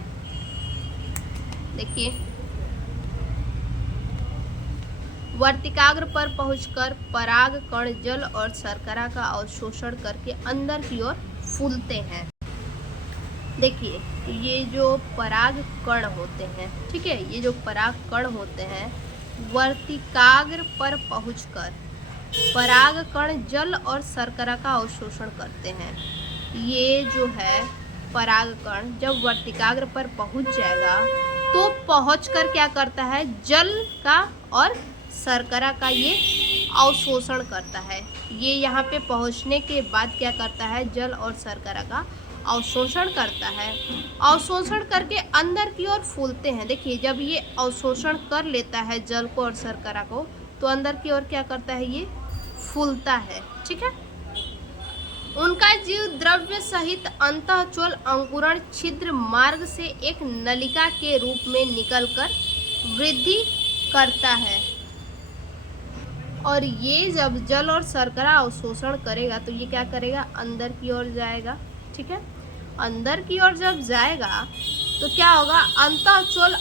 देखिए, वर्तिकाग्र पर पहुंचकर पराग कण जल और शर्करा का अवशोषण करके अंदर की ओर फूलते हैं। देखिए, ये जो पराग कण होते हैं, ठीक है, ये जो पराग कण होते हैं, वर्तिकाग्र पर पहुंचकर पराग कण जल और शर्करा का अवशोषण करते हैं। ये जो है पराग कण जब वर्तिकाग्र पर पहुंच जाएगा तो पहुंचकर क्या करता है, जल का और शर्करा का ये अवशोषण करता है। ये यहाँ पे पहुँचने के बाद क्या करता है, जल और शर्करा का अवशोषण करता है। अवशोषण करके अंदर की ओर फूलते हैं। देखिए जब ये अवशोषण कर लेता है जल को और शर्करा को, तो अंदर की ओर क्या करता है, ये फूलता है। ठीक है। उनका जीव द्रव्य सहित अंतःचोल अंकुरण छिद्र मार्ग से एक नलिका के रूप में निकलकर वृद्धि करता है। और ये जब जल और शर्करा अवशोषण करेगा तो ये क्या करेगा, अंदर की ओर जाएगा। ठीक है। अंदर की ओर जब जाएगा तो क्या होगा, अंतःचोल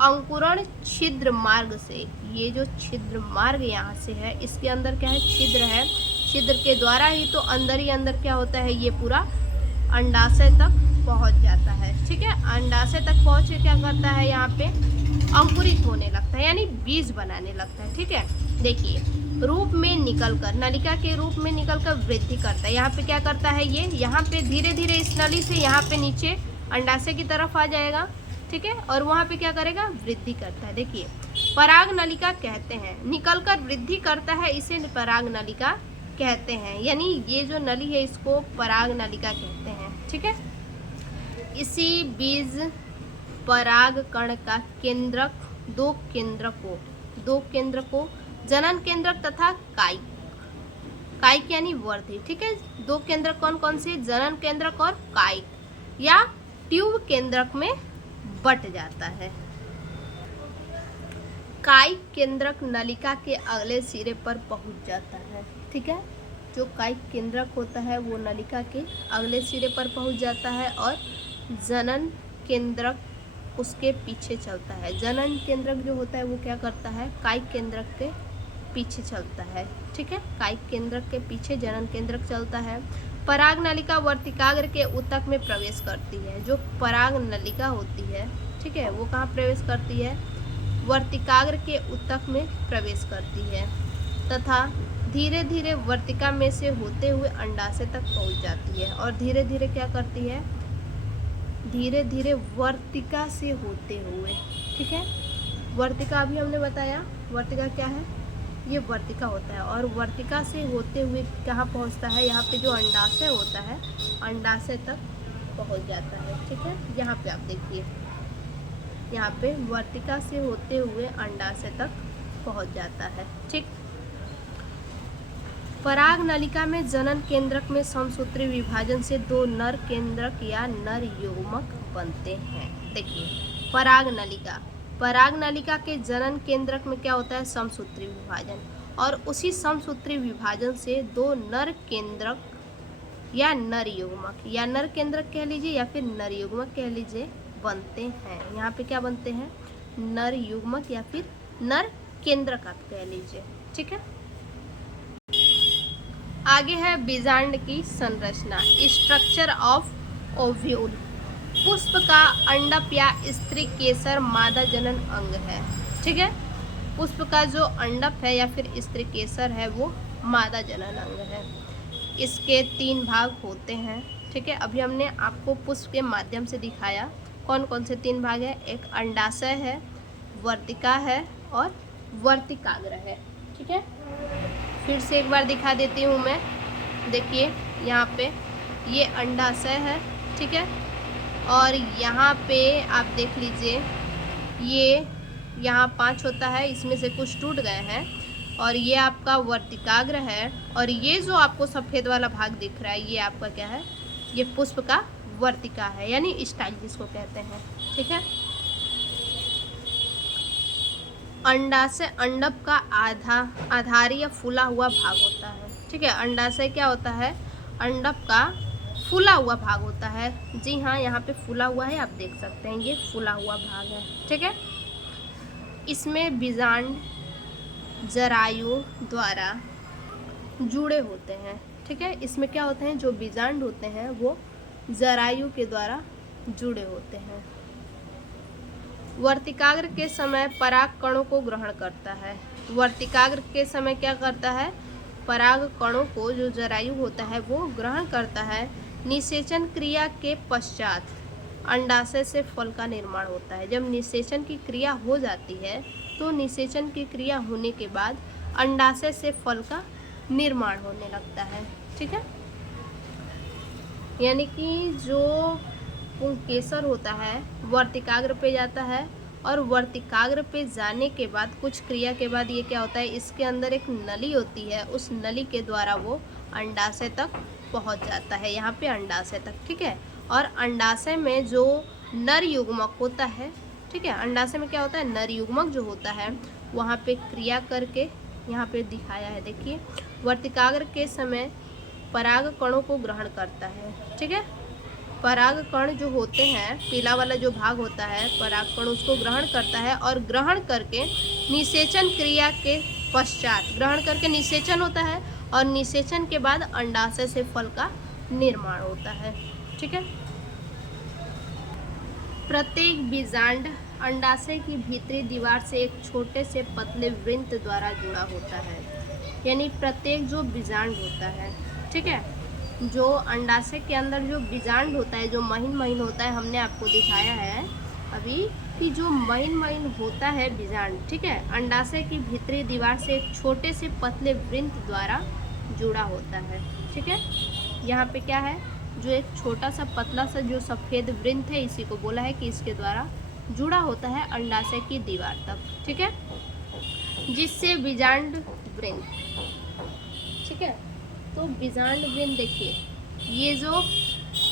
अंकुरण छिद्र मार्ग से, ये जो छिद्र मार्ग यहाँ से है इसके अंदर क्या है, छिद्र है। छिद्र के द्वारा ही तो अंदर ही अंदर क्या होता है, ये पूरा अंडाशय तक पहुँच जाता है। ठीक है। अंडाशय तक पहुँच के क्या करता है, यहाँ पे अंकुरित होने लगता है, यानी बीज बनाने लगता है। ठीक है। देखिए रूप में निकलकर, नलिका के रूप में निकलकर वृद्धि करता है। यहाँ पे क्या करता है, ये यहाँ पे धीरे धीरे इस नली से यहाँ पे नीचे अंडाशय की तरफ आ जाएगा। ठीक है। और वहाँ पे क्या करेगा, वृद्धि करता है। देखिए पराग नलिका कहते हैं, निकलकर वृद्धि करता है, इसे पराग नलिका कहते हैं। यानी ये जो नली है इसको पराग नलिका कहते हैं। ठीक है। इसी बीज पराग कण का केंद्रक, दो केंद्र को जनन केंद्रक तथा कायिक यानी वर्धी। ठीक है। दो केंद्रक कौन कौन से, जनन केंद्रक और कायिक या ट्यूब केंद्रक में बट जाता है। कायिक केंद्रक नलिका के अगले सिरे पर पहुंच जाता है। ठीक है। जो कायिक केंद्रक होता है वो नलिका के अगले सिरे पर पहुंच जाता है और जनन केंद्रक उसके पीछे चलता है। जनन केंद्रक जो होता है वो क्या करता है, कायिक केंद्रक के पीछे चलता है। ठीक है। कायिक केंद्रक के पीछे जनन केंद्रक चलता है। पराग नलिका वर्तिकाग्र के ऊतक में प्रवेश करती है। जो पराग नलिका होती है, ठीक है, वो कहाँ प्रवेश करती है, वर्तिकाग्र के ऊतक में प्रवेश करती है तथा धीरे धीरे वर्तिका में से होते हुए अंडाशय तक पहुँच जाती है। और धीरे धीरे क्या करती है, धीरे धीरे वर्तिका से होते हुए, ठीक है, वर्तिका अभी हमने बताया, वर्तिका क्या है, ये वर्तिका होता है। और वर्तिका से होते हुए कहाँ पहुँचता है, यहाँ पे जो अंडाशय होता है अंडाशय तक पहुँच जाता है। ठीक है। यहाँ पे आप देखिए, यहाँ पे वर्तिका से होते हुए अंडाशय तक पहुँच जाता है। ठीक। पराग नलिका में जनन केंद्रक में समसूत्री विभाजन से दो नर केंद्रक या नर युग्मक बनते हैं। देखिए पराग नलिका के जनन केंद्रक में क्या होता है, समसूत्री विभाजन, और उसी समसूत्री विभाजन से दो नर केंद्रक या नर युग्मक, या नर केंद्रक कह लीजिए या फिर नर युग्मक कह लीजिए, बनते हैं। यहाँ पे क्या बनते हैं, नर युग्मक या फिर नर केंद्रक आप कह लीजिए। ठीक है। आगे है बीजांड की संरचना, स्ट्रक्चर ऑफ ओव्यूल। पुष्प का अंडप या स्त्री केसर मादा जनन अंग है। ठीक है। पुष्प का जो अंडप है या फिर स्त्री केसर है वो मादा जनन अंग है। इसके 3 भाग होते हैं। ठीक है। अभी हमने आपको पुष्प के माध्यम से दिखाया कौन कौन से 3 भाग है, एक अंडाशय है, वर्तिका है और वर्तिकाग्र है। ठीक है। फिर से एक बार दिखा देती हूँ मैं। देखिए यहाँ पे ये अंडाशय है। ठीक है। और यहाँ पे आप देख लीजिए, ये यहाँ 5 होता है, इसमें से कुछ टूट गए हैं। और ये आपका वर्तिकाग्र है। और ये जो आपको सफ़ेद वाला भाग दिख रहा है ये आपका क्या है, ये पुष्प का वर्तिका है, यानी स्टाइल जिसको कहते हैं। ठीक है। अंडाशय अंडप का आधारी या फूला हुआ भाग होता है। ठीक है। अंडाशय क्या होता है, अंडप का फूला हुआ भाग होता है। जी हाँ, यहाँ पे फूला हुआ है, आप देख सकते हैं, ये फूला हुआ भाग है। ठीक है। इसमें बीजांड जरायु द्वारा जुड़े होते हैं। ठीक है। इसमें क्या होते हैं, जो बीजांड होते हैं वो जरायु के द्वारा जुड़े होते हैं। वर्तिकाग्र के समय पराग कणों को ग्रहण करता है। वर्तिकाग्र के समय क्या करता है, पराग कणों को जो जरायु होता है वो ग्रहण करता है। निषेचन क्रिया के पश्चात अंडाशय से फल का निर्माण होता है। जब निषेचन की क्रिया हो जाती है तो निषेचन की क्रिया होने के बाद अंडाशय से फल का निर्माण होने लगता है। ठीक है। यानी कि जो पुंकेसर होता है वर्तिकाग्र पे जाता है, और वर्तिकाग्र पे जाने के बाद कुछ क्रिया के बाद ये क्या होता है, इसके अंदर एक नली होती है, उस नली के द्वारा वो अंडाशय तक पहुंच जाता है, यहाँ पे अंडाशय तक, ठीक है। और अंडाशय में जो नर युग्मक होता है, ठीक है, अंडाशय में क्या होता है, नर युग्मक जो होता है वहाँ पे क्रिया करके यहाँ पे दिखाया है, देखिए, वर्तिकाग्र के समय पराग कणों को ग्रहण करता है, ठीक है। पराग कण जो होते हैं, पीला वाला जो भाग होता है पराग कण, उसको ग्रहण करता है, और ग्रहण करके निषेचन क्रिया के पश्चात, ग्रहण करके निषेचन होता है, और निषेचन के बाद अंडाशय से फल का निर्माण होता है, ठीक है। प्रत्येक बीजांड अंडाशय की भीतरी दीवार से एक छोटे से पतले वृत्त द्वारा जुड़ा होता है। यानी प्रत्येक जो बीजांड होता है, ठीक है, जो अंडाशय के अंदर जो बीजांड होता है, जो महीन महीन होता है, हमने आपको दिखाया है अभी कि जो महीन महीन होता है बीजांड, ठीक है, अंडाशय की भीतरी दीवार से एक छोटे से पतले वृत्त द्वारा जुड़ा होता है, ठीक है। यहाँ पे क्या है, जो एक छोटा सा पतला सा जो सफ़ेद वृत्त है, इसी को बोला है कि इसके द्वारा जुड़ा होता है अंडाशय की दीवार तक, ठीक है, जिससे बीजांड वृत्त, ठीक है। तो बीजांड वृत्त देखिए, ये जो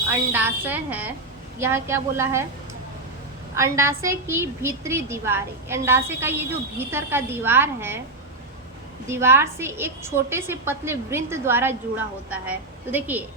अंडाशय है, यहाँ क्या बोला है, अंडाशय की भीतरी दीवार, अंडाशय का ये जो भीतर का दीवार है, दीवार से एक छोटे से पतले वृत्त द्वारा जुड़ा होता है। तो देखिए,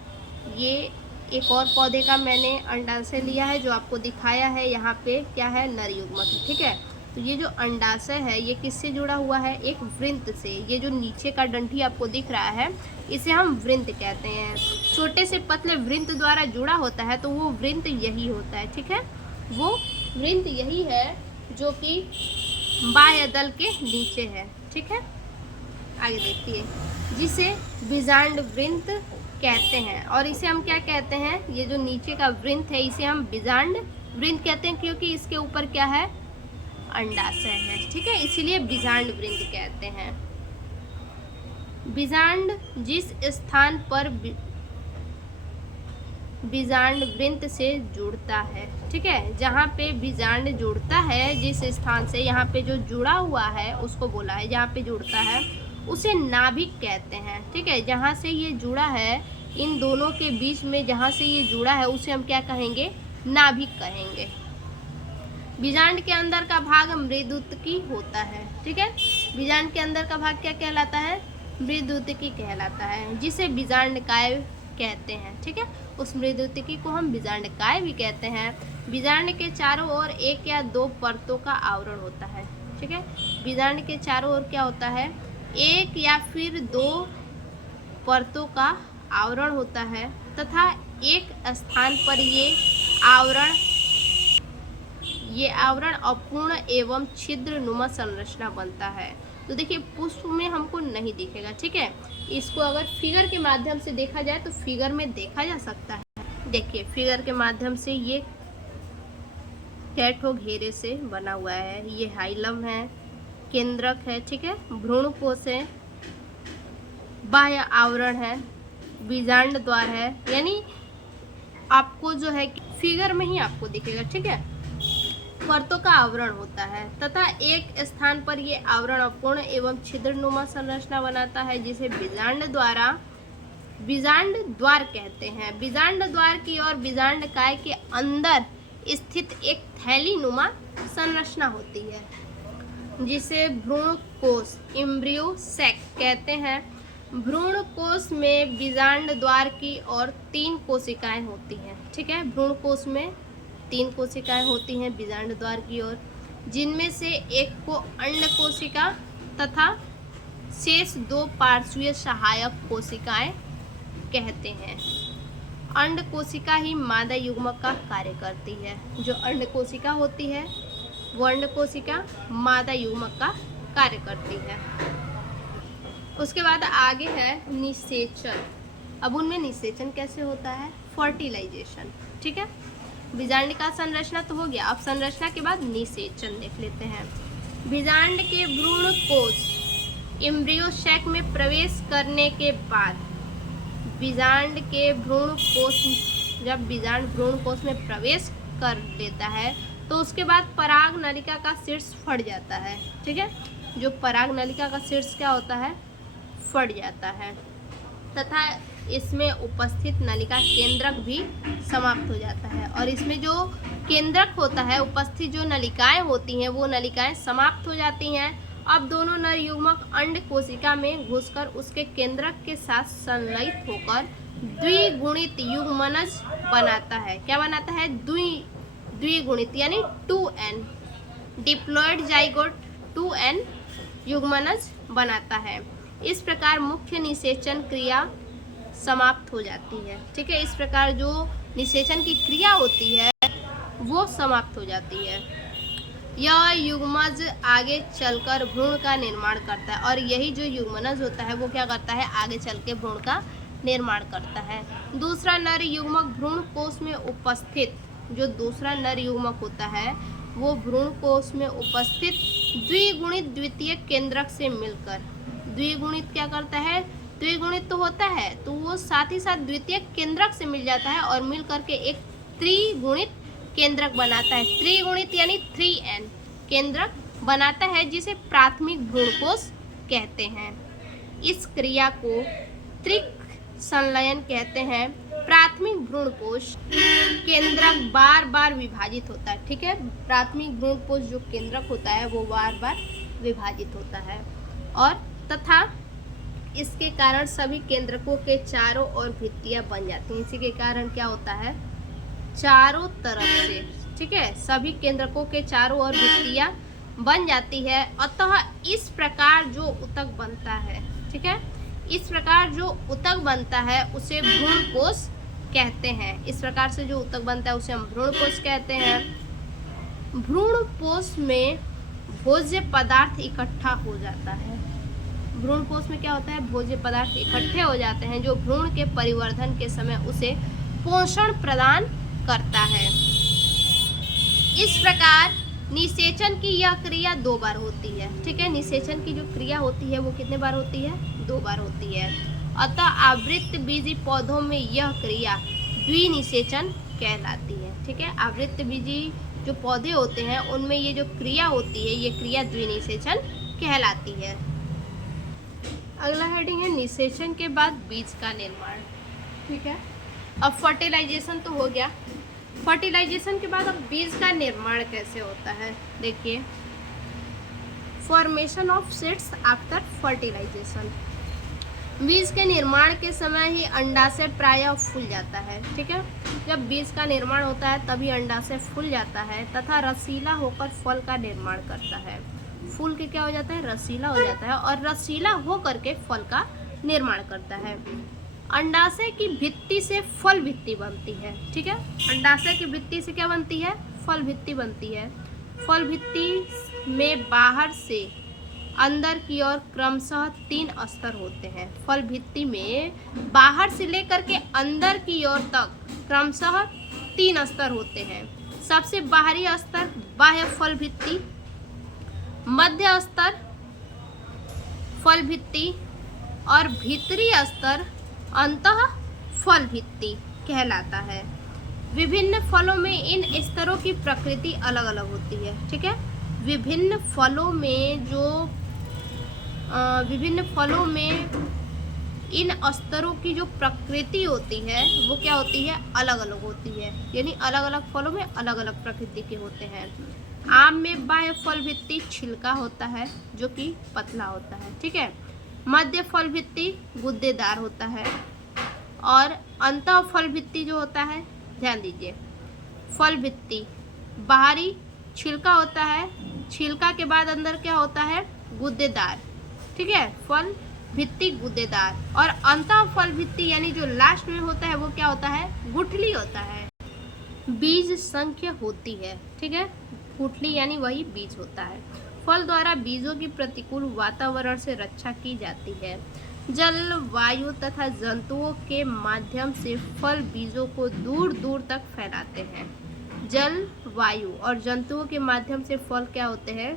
ये एक और पौधे का मैंने अंडाशय लिया है जो आपको दिखाया है, यहाँ पे क्या है, नर युग्मक है, ठीक है। तो ये जो अंडाशय है ये किससे जुड़ा हुआ है, एक वृत्त से। ये जो नीचे का डंठी आपको दिख रहा है इसे हम वृत्त कहते हैं। छोटे से पतले वृत्त द्वारा जुड़ा होता है, तो वो वृत्त यही होता है, ठीक है, वो वृत्त यही है जो कि बाह्य दल के नीचे है, ठीक है। आगे देखिए, जिसे बीजांड वृत्त कहते हैं, और इसे हम क्या कहते हैं, ये जो नीचे का वृत्त है इसे हम बीजांड वृत्त कहते हैं, क्योंकि इसके ऊपर क्या है, अंडाशय है, ठीक है, इसीलिए बीजांड वृत्त कहते हैं। बीजांड जिस स्थान पर बीजांड वृत्त से जुड़ता है, ठीक है, जहाँ पे बीजांड जुड़ता है जिस स्थान से, यहाँ पे जो जुड़ा हुआ है उसको बोला है, जहाँ पे जुड़ता है उसे नाभिक कहते हैं, ठीक है। जहाँ से ये जुड़ा है, इन दोनों के बीच में जहाँ से ये जुड़ा है उसे हम क्या कहेंगे, नाभिक कहेंगे। बीजांड के अंदर का भाग मृदुतकी होता है, ठीक है, बीजांड के अंदर का भाग क्या कहलाता है, मृदुतकी कहलाता है, जिसे बीजांडकाय कहते हैं, ठीक है। उस मृदुतकी को हम बीजांडकाय भी कहते हैं। बीजांड के चारों ओर एक या दो परतों का आवरण होता है, ठीक है, बीजांड के चारों ओर क्या होता है, एक या फिर दो परतों का आवरण होता है, तथा एक स्थान पर ये आवरण अपूर्ण एवं छिद्र नुमा संरचना बनता है। तो देखिए, पुष्प में हमको नहीं दिखेगा, ठीक है, इसको अगर फिगर के माध्यम से देखा जाए तो फिगर में देखा जा सकता है। देखिए, फिगर के माध्यम से ये कैठो घेरे से बना हुआ है, ये हाइलम है, केंद्रक है, ठीक है, भ्रूणकोश है, बाह्य आवरण है, बीजांड द्वार है, यानी आपको जो है फिगर में ही आपको दिखेगा, ठीक है, परतों का आवरण होता है, तथा एक स्थान पर ये आवरण अपूर्ण एवं छिद्रनुमा संरचना बनाता है, जिसे बीजांड द्वार कहते हैं। बीजांड द्वार की और बीजांडकाय के अंदर स्थित एक थैली नुमा संरचना होती है, जिसे भ्रूणकोश एम्ब्रियो सैक कहते हैं। भ्रूणकोश में बीजांड द्वार की और 3 कोशिकाएं होती हैं, ठीक है, भ्रूणकोश में 3 कोशिकाएं होती हैं बीजांड द्वार की ओर, जिनमें से एक को अंड कोशिका तथा शेष 2 पार्श्वीय सहायक कोशिकाएं कहते हैं। अंड कोशिका ही मादा युग्मक का कार्य करती है। जो अंड कोशिका होती है वो अंड कोशिका मादा युग्मक का कार्य करती है। उसके बाद आगे है निषेचन। अब उनमें निषेचन कैसे होता है, फर्टिलाइजेशन, ठीक है। बीजांड का संरचना तो हो गया, अब संरचना के बाद निषेचन देख लेते हैं। बीजांड के भ्रूणकोश एम्ब्रियो सैक में प्रवेश करने के बाद बीजांड के भ्रूणकोश जब बीजांड भ्रूणकोश में प्रवेश कर लेता है तो उसके बाद पराग नलिका का शीर्ष फट जाता है। ठीक है, जो पराग नलिका का शीर्ष क्या होता है, फट जाता है तथा इसमें उपस्थित नलिका केंद्रक भी समाप्त हो जाता है। और इसमें जो केंद्रक होता है, उपस्थित जो नलिकाएं होती हैं वो नलिकाएं समाप्त हो जाती हैं। अब दोनों नर युग्मक अंड कोशिका में घुसकर उसके केंद्रक के साथ संलयित होकर द्विगुणित युग्मनज बनाता है। क्या बनाता है, द्विगुणित यानी 2n डिप्लॉयड जाइगोट 2n युग्मनज बनाता है। इस प्रकार मुख्य निषेचन क्रिया समाप्त हो जाती है। ठीक है, इस प्रकार जो निषेचन की क्रिया होती है वो समाप्त हो जाती है। यह युग्मज आगे चलकर भ्रूण का निर्माण करता है और यही जो युग्मनज होता है वो क्या करता है, आगे चल के भ्रूण का निर्माण करता है। दूसरा नर युग्मक भ्रूण कोश में उपस्थित, जो दूसरा नर युग्मक होता है वो भ्रूण कोश में उपस्थित द्विगुणित द्वितीय केंद्रक से मिलकर, द्विगुणित क्या करता है, द्विगुणित तो होता है तो वो साथ ही साथ द्वितीय केंद्रक से मिल जाता है और मिल करके एक त्रिगुणित केंद्रक बनाता है। त्रिगुणित यानी 3n केंद्रक बनाता है जिसे प्राथमिक भ्रूणकोश कहते हैं। इस क्रिया को त्रिक संलयन कहते हैं। प्राथमिक भ्रूणकोश केंद्रक बार बार विभाजित होता है। ठीक है, प्राथमिक भ्रूणकोश जो केंद्रक होता है वो बार बार विभाजित होता है और तथा इसके कारण सभी केंद्रकों के चारों ओर भित्तियां बन जाती हैं। इसी के कारण क्या होता है, चारों तरफ से, ठीक है, सभी केंद्रकों के चारों ओर भित्तियां बन जाती है। अतः इस प्रकार जो ऊतक बनता है, ठीक है, इस प्रकार जो ऊतक बनता है उसे भ्रूणकोश कहते हैं। इस प्रकार से जो ऊतक बनता है उसे हम भ्रूणकोश कहते हैं। भ्रूणकोश में भोज्य पदार्थ इकट्ठा हो जाता है। भ्रूणकोश में क्या होता है, भोज्य पदार्थ इकट्ठे हो जाते हैं जो भ्रूण के परिवर्धन के समय उसे पोषण प्रदान करता है। इस प्रकार निषेचन की यह क्रिया 2 बार होती है। ठीक है, निषेचन की जो क्रिया होती है वो कितने बार होती है, 2 बार होती है। अतः आवृत्त बीजी पौधों में यह क्रिया द्विनिषेचन कहलाती है। ठीक है, आवृत्त बीजी जो पौधे होते हैं उनमें ये जो क्रिया होती है ये क्रिया द्विनिषेचन कहलाती है। अगला हेडिंग है निषेचन के बाद बीज का निर्माण। ठीक है, अब फर्टिलाइजेशन तो हो गया, फर्टिलाइजेशन के बाद अब बीज का निर्माण कैसे होता है, देखिए। Formation of seeds after fertilisation. बीज के निर्माण के समय ही अंडाशय प्रायः फूल जाता है। ठीक है, जब बीज का निर्माण होता है तभी अंडाशय फूल जाता है तथा रसीला होकर फल का निर्माण करता है। फूल के क्या हो जाता है, रसीला हो जाता है और रसीला हो करके फल का निर्माण करता है। अंडाशय की भित्ति से फल भित्ति बनती है। ठीक है, अंडाशय की भित्ति से क्या बनती है, फल भित्ति बनती है। फल भित्ति में बाहर से अंदर की ओर क्रमशः 3 स्तर होते हैं। फल भित्ति में बाहर से लेकर के अंदर की ओर तक क्रमशः 3 स्तर होते हैं। सबसे बाहरी स्तर बाह्य फल भित्ति, मध्य स्तर फल भित्ति और भीतरी स्तर अंतः फल भित्ति कहलाता है। विभिन्न फलों में इन स्तरों की प्रकृति अलग अलग होती है। ठीक है, विभिन्न फलों में इन स्तरों की जो प्रकृति होती है वो क्या होती है, अलग अलग होती है। यानी अलग अलग फलों में अलग अलग प्रकृति के होते हैं। आम में बाह्य फल भित्ति छिलका होता है जो कि पतला होता है। ठीक है, मध्य फल भित्ति गुद्देदार होता है और अंतः फल भित्ति जो होता है, ध्यान दीजिए, फल भित्ति बाहरी छिलका होता है, छिलका के बाद अंदर क्या होता है, गुद्देदार। ठीक है, फल भित्ति गुद्देदार और अंतः फल भित्ति यानी जो लास्ट में होता है वो क्या होता है, गुठली होता है। बीज संख्या होती है। ठीक है, गुठली यानी वही बीज होता है। फल द्वारा बीजों की प्रतिकूल वातावरण से रक्षा की जाती है। जल, वायु तथा जंतुओं के माध्यम से फल बीजों को दूर दूर तक फैलाते हैं। जल, वायु और जंतुओं के माध्यम से फल क्या होते हैं,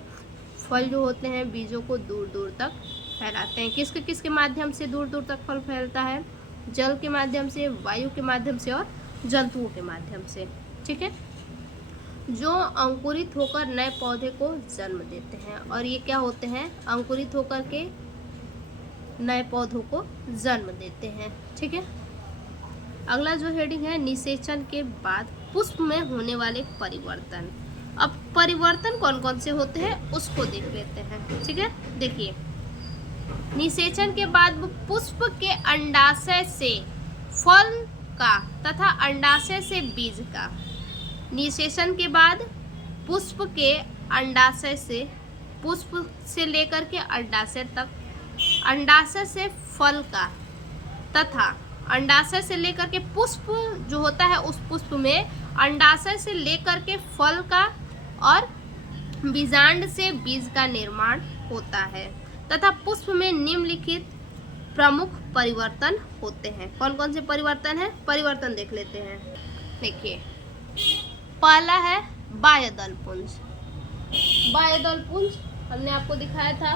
फल जो होते हैं बीजों को दूर दूर तक फैलाते हैं। किसके माध्यम से दूर दूर तक फल फैलता है, जल के माध्यम से, वायु के माध्यम से और जंतुओं के माध्यम से, ठीक है, जो अंकुरित होकर नए पौधे को जन्म देते हैं। और ये क्या होते हैं, अंकुरित होकर के नए पौधों को जन्म देते हैं, ठीक है। अगला जो हेडिंग है, निषेचन के बाद पुष्प में होने वाले परिवर्तन। अब परिवर्तन कौन कौन से होते हैं उसको देख लेते हैं, ठीक है। देखिए, निषेचन के बाद पुष्प के अंडाशय से फल का तथा अंडाशय से बीज का। निषेचन के बाद पुष्प के अंडाशय से, पुष्प से लेकर के अंडाशय तक, अंडाशय से फल का तथा अंडाशय से लेकर के पुष्प जो होता है उस पुष्प में अंडाशय से लेकर के फल का और बीजांड से बीज का निर्माण होता है तथा पुष्प में निम्नलिखित प्रमुख परिवर्तन होते हैं। कौन कौन से परिवर्तन है, परिवर्तन देख लेते हैं। देखिए, पहला है बाह्यदल पुंज। बाह्यदल पुंज हमने आपको दिखाया था,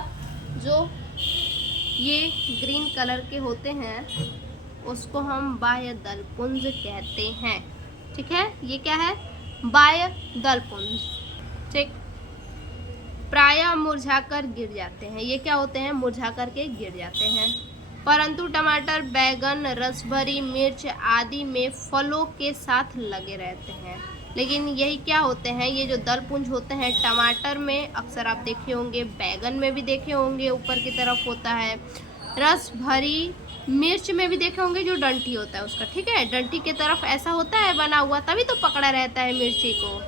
जो ये ग्रीन कलर के होते हैं उसको हम बाह्यदल पुंज कहते हैं, ठीक है। ये क्या है, बाह्यदल पुंज, ठीक। प्रायः मुरझाकर गिर जाते हैं। ये क्या होते हैं, मुरझा करके गिर जाते हैं। परंतु टमाटर, बैगन, रसभरी मिर्च आदि में फलों के साथ लगे रहते हैं। लेकिन यही क्या होते हैं, ये जो दलपुंज होते हैं, टमाटर में अक्सर आप देखे होंगे, बैगन में भी देखे होंगे ऊपर की तरफ होता है, रस भरी मिर्च में भी देखे होंगे जो डंठी होता है उसका, ठीक है, डंठी की तरफ ऐसा होता है बना हुआ, तभी तो पकड़ा रहता है मिर्ची को।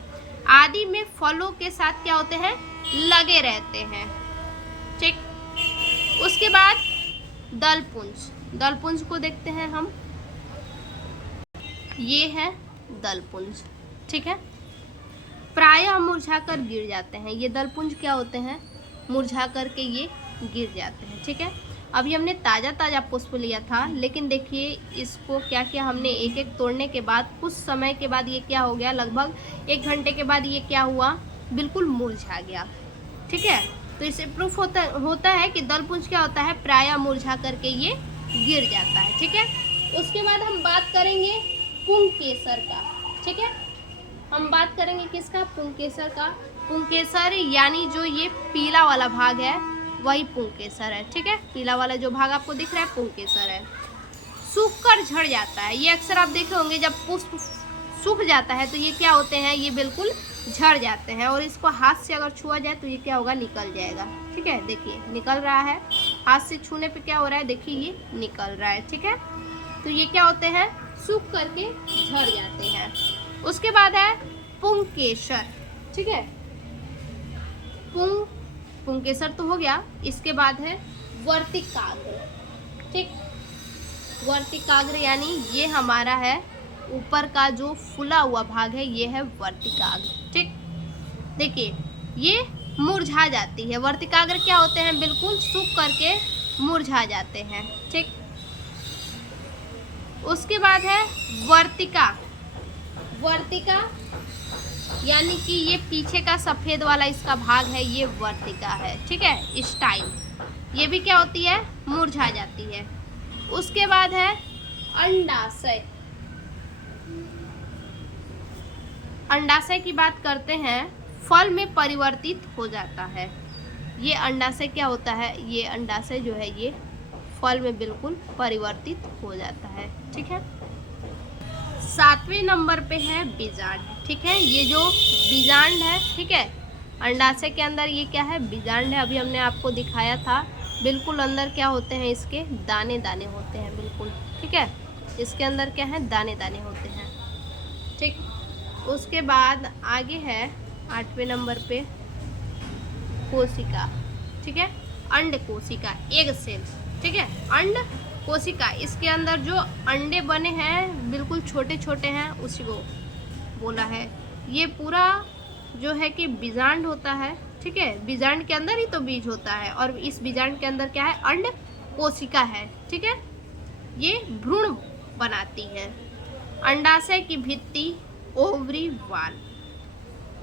आदि में फलों के साथ क्या होते हैं, लगे रहते हैं, ठीक। उसके बाद दलपुंज, दलपुंज को देखते हैं हम। ये है दलपुंज, ठीक है। प्रायः मुरझाकर गिर जाते हैं। ये दलपुंज क्या होते हैं, मुरझा करके ये गिर जाते हैं, ठीक है। अभी हमने ताज़ा ताज़ा पुष्प लिया था, लेकिन देखिए इसको क्या किया हमने, एक एक तोड़ने के बाद कुछ समय के बाद ये क्या हो गया, लगभग 1 घंटे के बाद ये क्या हुआ, बिल्कुल मुरझा गया, ठीक है। तो इससे प्रूफ होता है कि दलपुंज क्या होता है, प्रायः मुरझा करके ये गिर जाता है, ठीक है। उसके बाद हम बात करेंगे पुंकेसर का, ठीक है। हम बात करेंगे किसका, पुंकेसर का। पुंकेसर यानी जो ये पीला वाला भाग है वही पुंकेसर है, ठीक है। पीला वाला जो भाग आपको दिख रहा है पुंकेसर है। सूख कर झड़ जाता है। ये अक्सर आप देखे होंगे, जब पुष्प सूख जाता है तो ये क्या होते हैं, ये बिल्कुल झड़ जाते हैं और इसको हाथ से अगर छुआ जाए तो ये क्या होगा, निकल जाएगा, ठीक है। देखिए निकल रहा है, हाथ से छूने पे क्या हो रहा है, देखिए ये निकल रहा है, ठीक है। तो ये क्या होते हैं, सूख करके झड़ जाते हैं। उसके बाद है पुंकेसर, ठीक है। पुंकेसर तो हो गया। इसके बाद है वर्तिकाग्र, ठीक। वर्तिकाग्र यानी ये हमारा है ऊपर का जो फुला हुआ भाग है, ये है वर्तिकाग्र, ठीक। देखिए ये मुरझा जाती है। वर्तिकाग्र क्या होते हैं, बिल्कुल सूख करके मुरझा जाते हैं, ठीक। उसके बाद है वर्तिका। वर्तिका यानी कि ये पीछे का सफ़ेद वाला इसका भाग है, ये वर्तिका है, ठीक है। स्टाइल ये भी क्या होती है, मुरझा जाती है। उसके बाद है अंडाशय। अंडाशय की बात करते हैं, फल में परिवर्तित हो जाता है। ये अंडाशय क्या होता है, ये अंडाशय जो है ये फल में बिल्कुल परिवर्तित हो जाता है, ठीक है। 7वें नंबर पे है बीजांड, ठीक है। ये जो बीजांड है, ठीक है, अंडाशय के अंदर ये क्या है, बीजांड है। अभी हमने आपको दिखाया था, बिल्कुल अंदर क्या होते हैं, इसके दाने दाने होते हैं, बिल्कुल, ठीक है। इसके अंदर क्या है, दाने दाने होते हैं, ठीक। उसके बाद आगे है 8वें नंबर पे कोशिका, ठीक है। अंड कोशिका, एग सेल, ठीक है। अंड कोशिका, इसके अंदर जो अंडे बने हैं बिल्कुल छोटे छोटे हैं, उसी को बोला है। ये पूरा जो है कि बीजांड होता है, ठीक है। बीजांड के अंदर ही तो बीज होता है और इस बीजांड के अंदर क्या है, अंड कोशिका है, ठीक है। ये भ्रूण बनाती है। अंडाशय की भित्ति ओवरी वाल।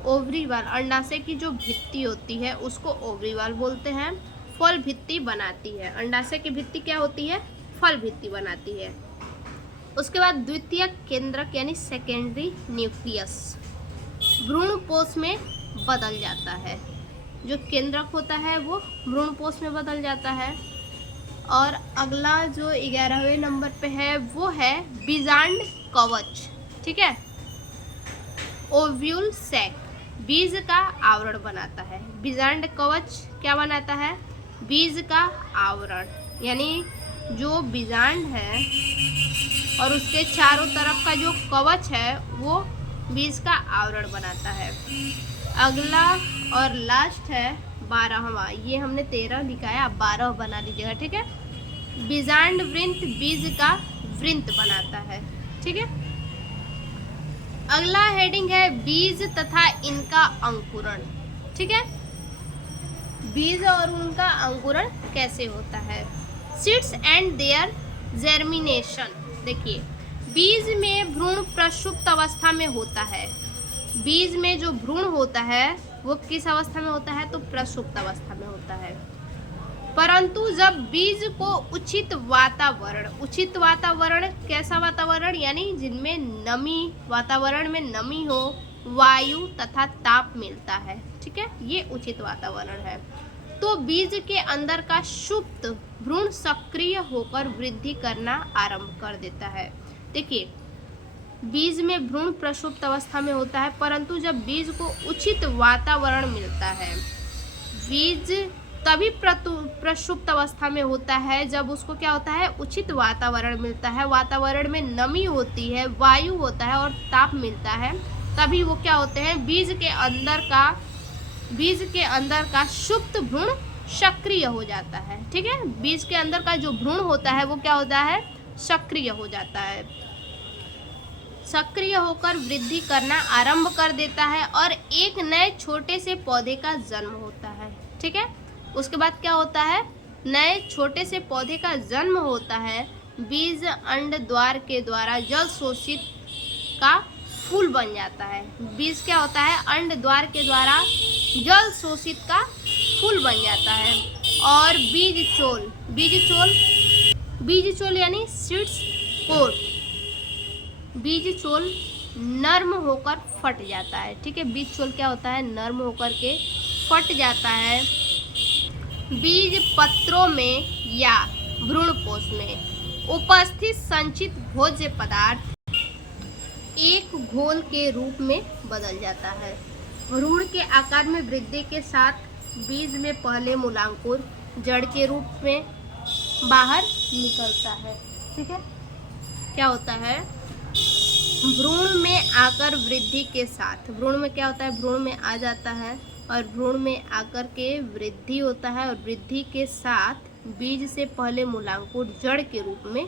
ओवरी वाल, अंडाशय की जो भित्ति होती है उसको ओवरी वाल बोलते हैं। फल भित्ति बनाती है। अंडाशय की भित्ति क्या होती है, फल भित्ति बनाती है। उसके बाद द्वितीयक केंद्रक यानी सेकेंडरी न्यूक्लियस भ्रूणपोष में बदल जाता है। जो केंद्रक होता है वो भ्रूणपोष में बदल जाता है। और अगला जो 11वें नंबर पे है वो है बीजांड कवच, ठीक है। ओव्यूल सैक बीज का आवरण बनाता है। बीजांड कवच क्या बनाता है? बीज का आवरण, यानी जो बीजांड है और उसके चारों तरफ का जो कवच है वो बीज का आवरण बनाता है। अगला और लास्ट है 12वां, ये हमने 13 लिखा है, आप 12 बना लीजिएगा, ठीक है। बीजांड वृंत बीज का वृंत बनाता है, ठीक है। अगला हेडिंग है बीज तथा इनका अंकुरण, ठीक है। बीज और उनका अंकुरण कैसे होता है? Seeds and their germination. देखिए, बीज में भ्रूण प्रसुप्त अवस्था में होता है। बीज में जो भ्रूण होता है वो किस अवस्था में होता है? तो प्रसुप्त अवस्था में होता है। परंतु जब बीज को उचित वातावरण कैसा वातावरण? यानी जिनमें नमी, वातावरण में नमी हो, वायु तथा ताप मिलता है, ठीक है, ये उचित वातावरण है। तो बीज के अंदर का सुप्त भ्रूण सक्रिय होकर वृद्धि करना आरंभ कर देता है। देखिए, बीज में भ्रूण प्रसुप्त अवस्था में होता है, परंतु जब बीज को उचित वातावरण मिलता है, बीज तभी प्रसुप्त अवस्था में होता है जब उसको क्या होता है? उचित वातावरण मिलता है। वातावरण में नमी होती है, वायु होता है और ताप मिलता है, तभी वो क्या होते हैं? बीज के अंदर का सुप्त भ्रूण सक्रिय हो जाता है, ठीक है। बीज के अंदर का जो भ्रूण होता है वो क्या होता है? सक्रिय हो जाता है। सक्रिय होकर वृद्धि करना आरंभ कर देता है और एक नए छोटे से पौधे का जन्म होता है, ठीक है। उसके बाद क्या होता है? नए छोटे से पौधे का जन्म होता है। बीज अंड द्वार के द्वारा जल शोषित का फूल बन जाता है। बीज क्या होता है? अंड द्वार के द्वारा जल शोषित का फूल बन जाता है। और बीज चोल यानी सीड्स कोट, बीज चोल नर्म होकर फट जाता है, ठीक है। बीज चोल क्या होता है? नर्म होकर के फट जाता है। बीज पत्रों में या भ्रूणपोष में उपस्थित संचित भोज्य पदार्थ एक घोल के रूप में बदल जाता है। भ्रूण के आकार में वृद्धि के साथ बीज में पहले मूलांकुर जड़ के रूप में बाहर निकलता है, ठीक है। क्या होता है? भ्रूण में आकर वृद्धि के साथ, भ्रूण में क्या होता है? भ्रूण में आ जाता है और भ्रूण में आकर के वृद्धि होता है और वृद्धि के साथ बीज से पहले मूलांकुर जड़ के रूप में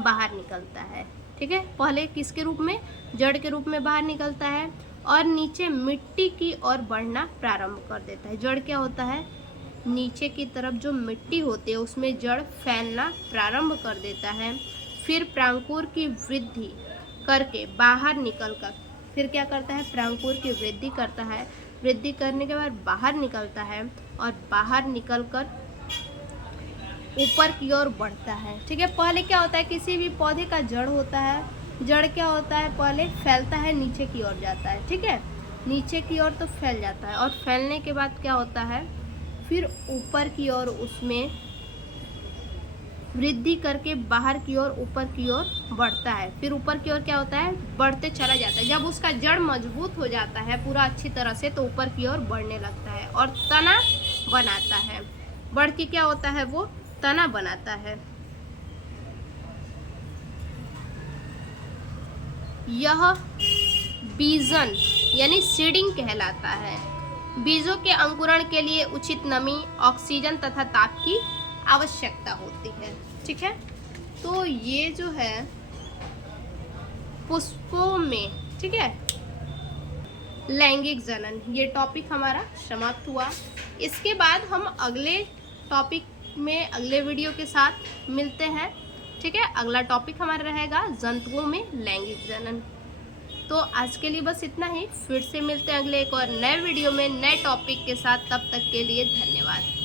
बाहर निकलता है, ठीक है। पहले किसके रूप में? जड़ के रूप में बाहर निकलता है और नीचे मिट्टी की ओर बढ़ना प्रारंभ कर देता है। जड़ क्या होता है? नीचे की तरफ जो मिट्टी होती है उसमें जड़ फैलना प्रारंभ कर देता है। फिर प्रांकुर की वृद्धि करके बाहर निकलकर फिर क्या करता है? प्रांकुर की वृद्धि करता है। वृद्धि करने के बाद बाहर निकलता है और बाहर निकलकर ऊपर की ओर बढ़ता है, ठीक है। पहले क्या होता है? किसी भी पौधे का जड़ होता है, जड़ क्या होता है? पहले फैलता है, नीचे की ओर जाता है, ठीक है। नीचे की ओर तो फैल जाता है और फैलने के बाद क्या होता है? फिर ऊपर की ओर उसमें वृद्धि करके बाहर की ओर ऊपर की ओर बढ़ता है। फिर ऊपर की ओर क्या होता है? बढ़ते चला जाता है। जब उसका जड़ मजबूत हो जाता है पूरा अच्छी तरह से तो ऊपर की ओर बढ़ने लगता है और तना बनाता है। बढ़ के क्या होता है? वो तना बनाता है। यह बीजन यानी सीडिंग कहलाता है। बीजों के अंकुरण के लिए उचित नमी, ऑक्सीजन तथा ताप की आवश्यकता होती है, ठीक है। तो ये जो है पुष्पों में, ठीक है, लैंगिक जनन, ये टॉपिक हमारा समाप्त हुआ। इसके बाद हम अगले टॉपिक में अगले वीडियो के साथ मिलते हैं, ठीक है। अगला टॉपिक हमारा रहेगा जंतुओं में लैंगिक जनन। तो आज के लिए बस इतना ही। फिर से मिलते हैं अगले एक और नए वीडियो में नए टॉपिक के साथ। तब तक के लिए धन्यवाद।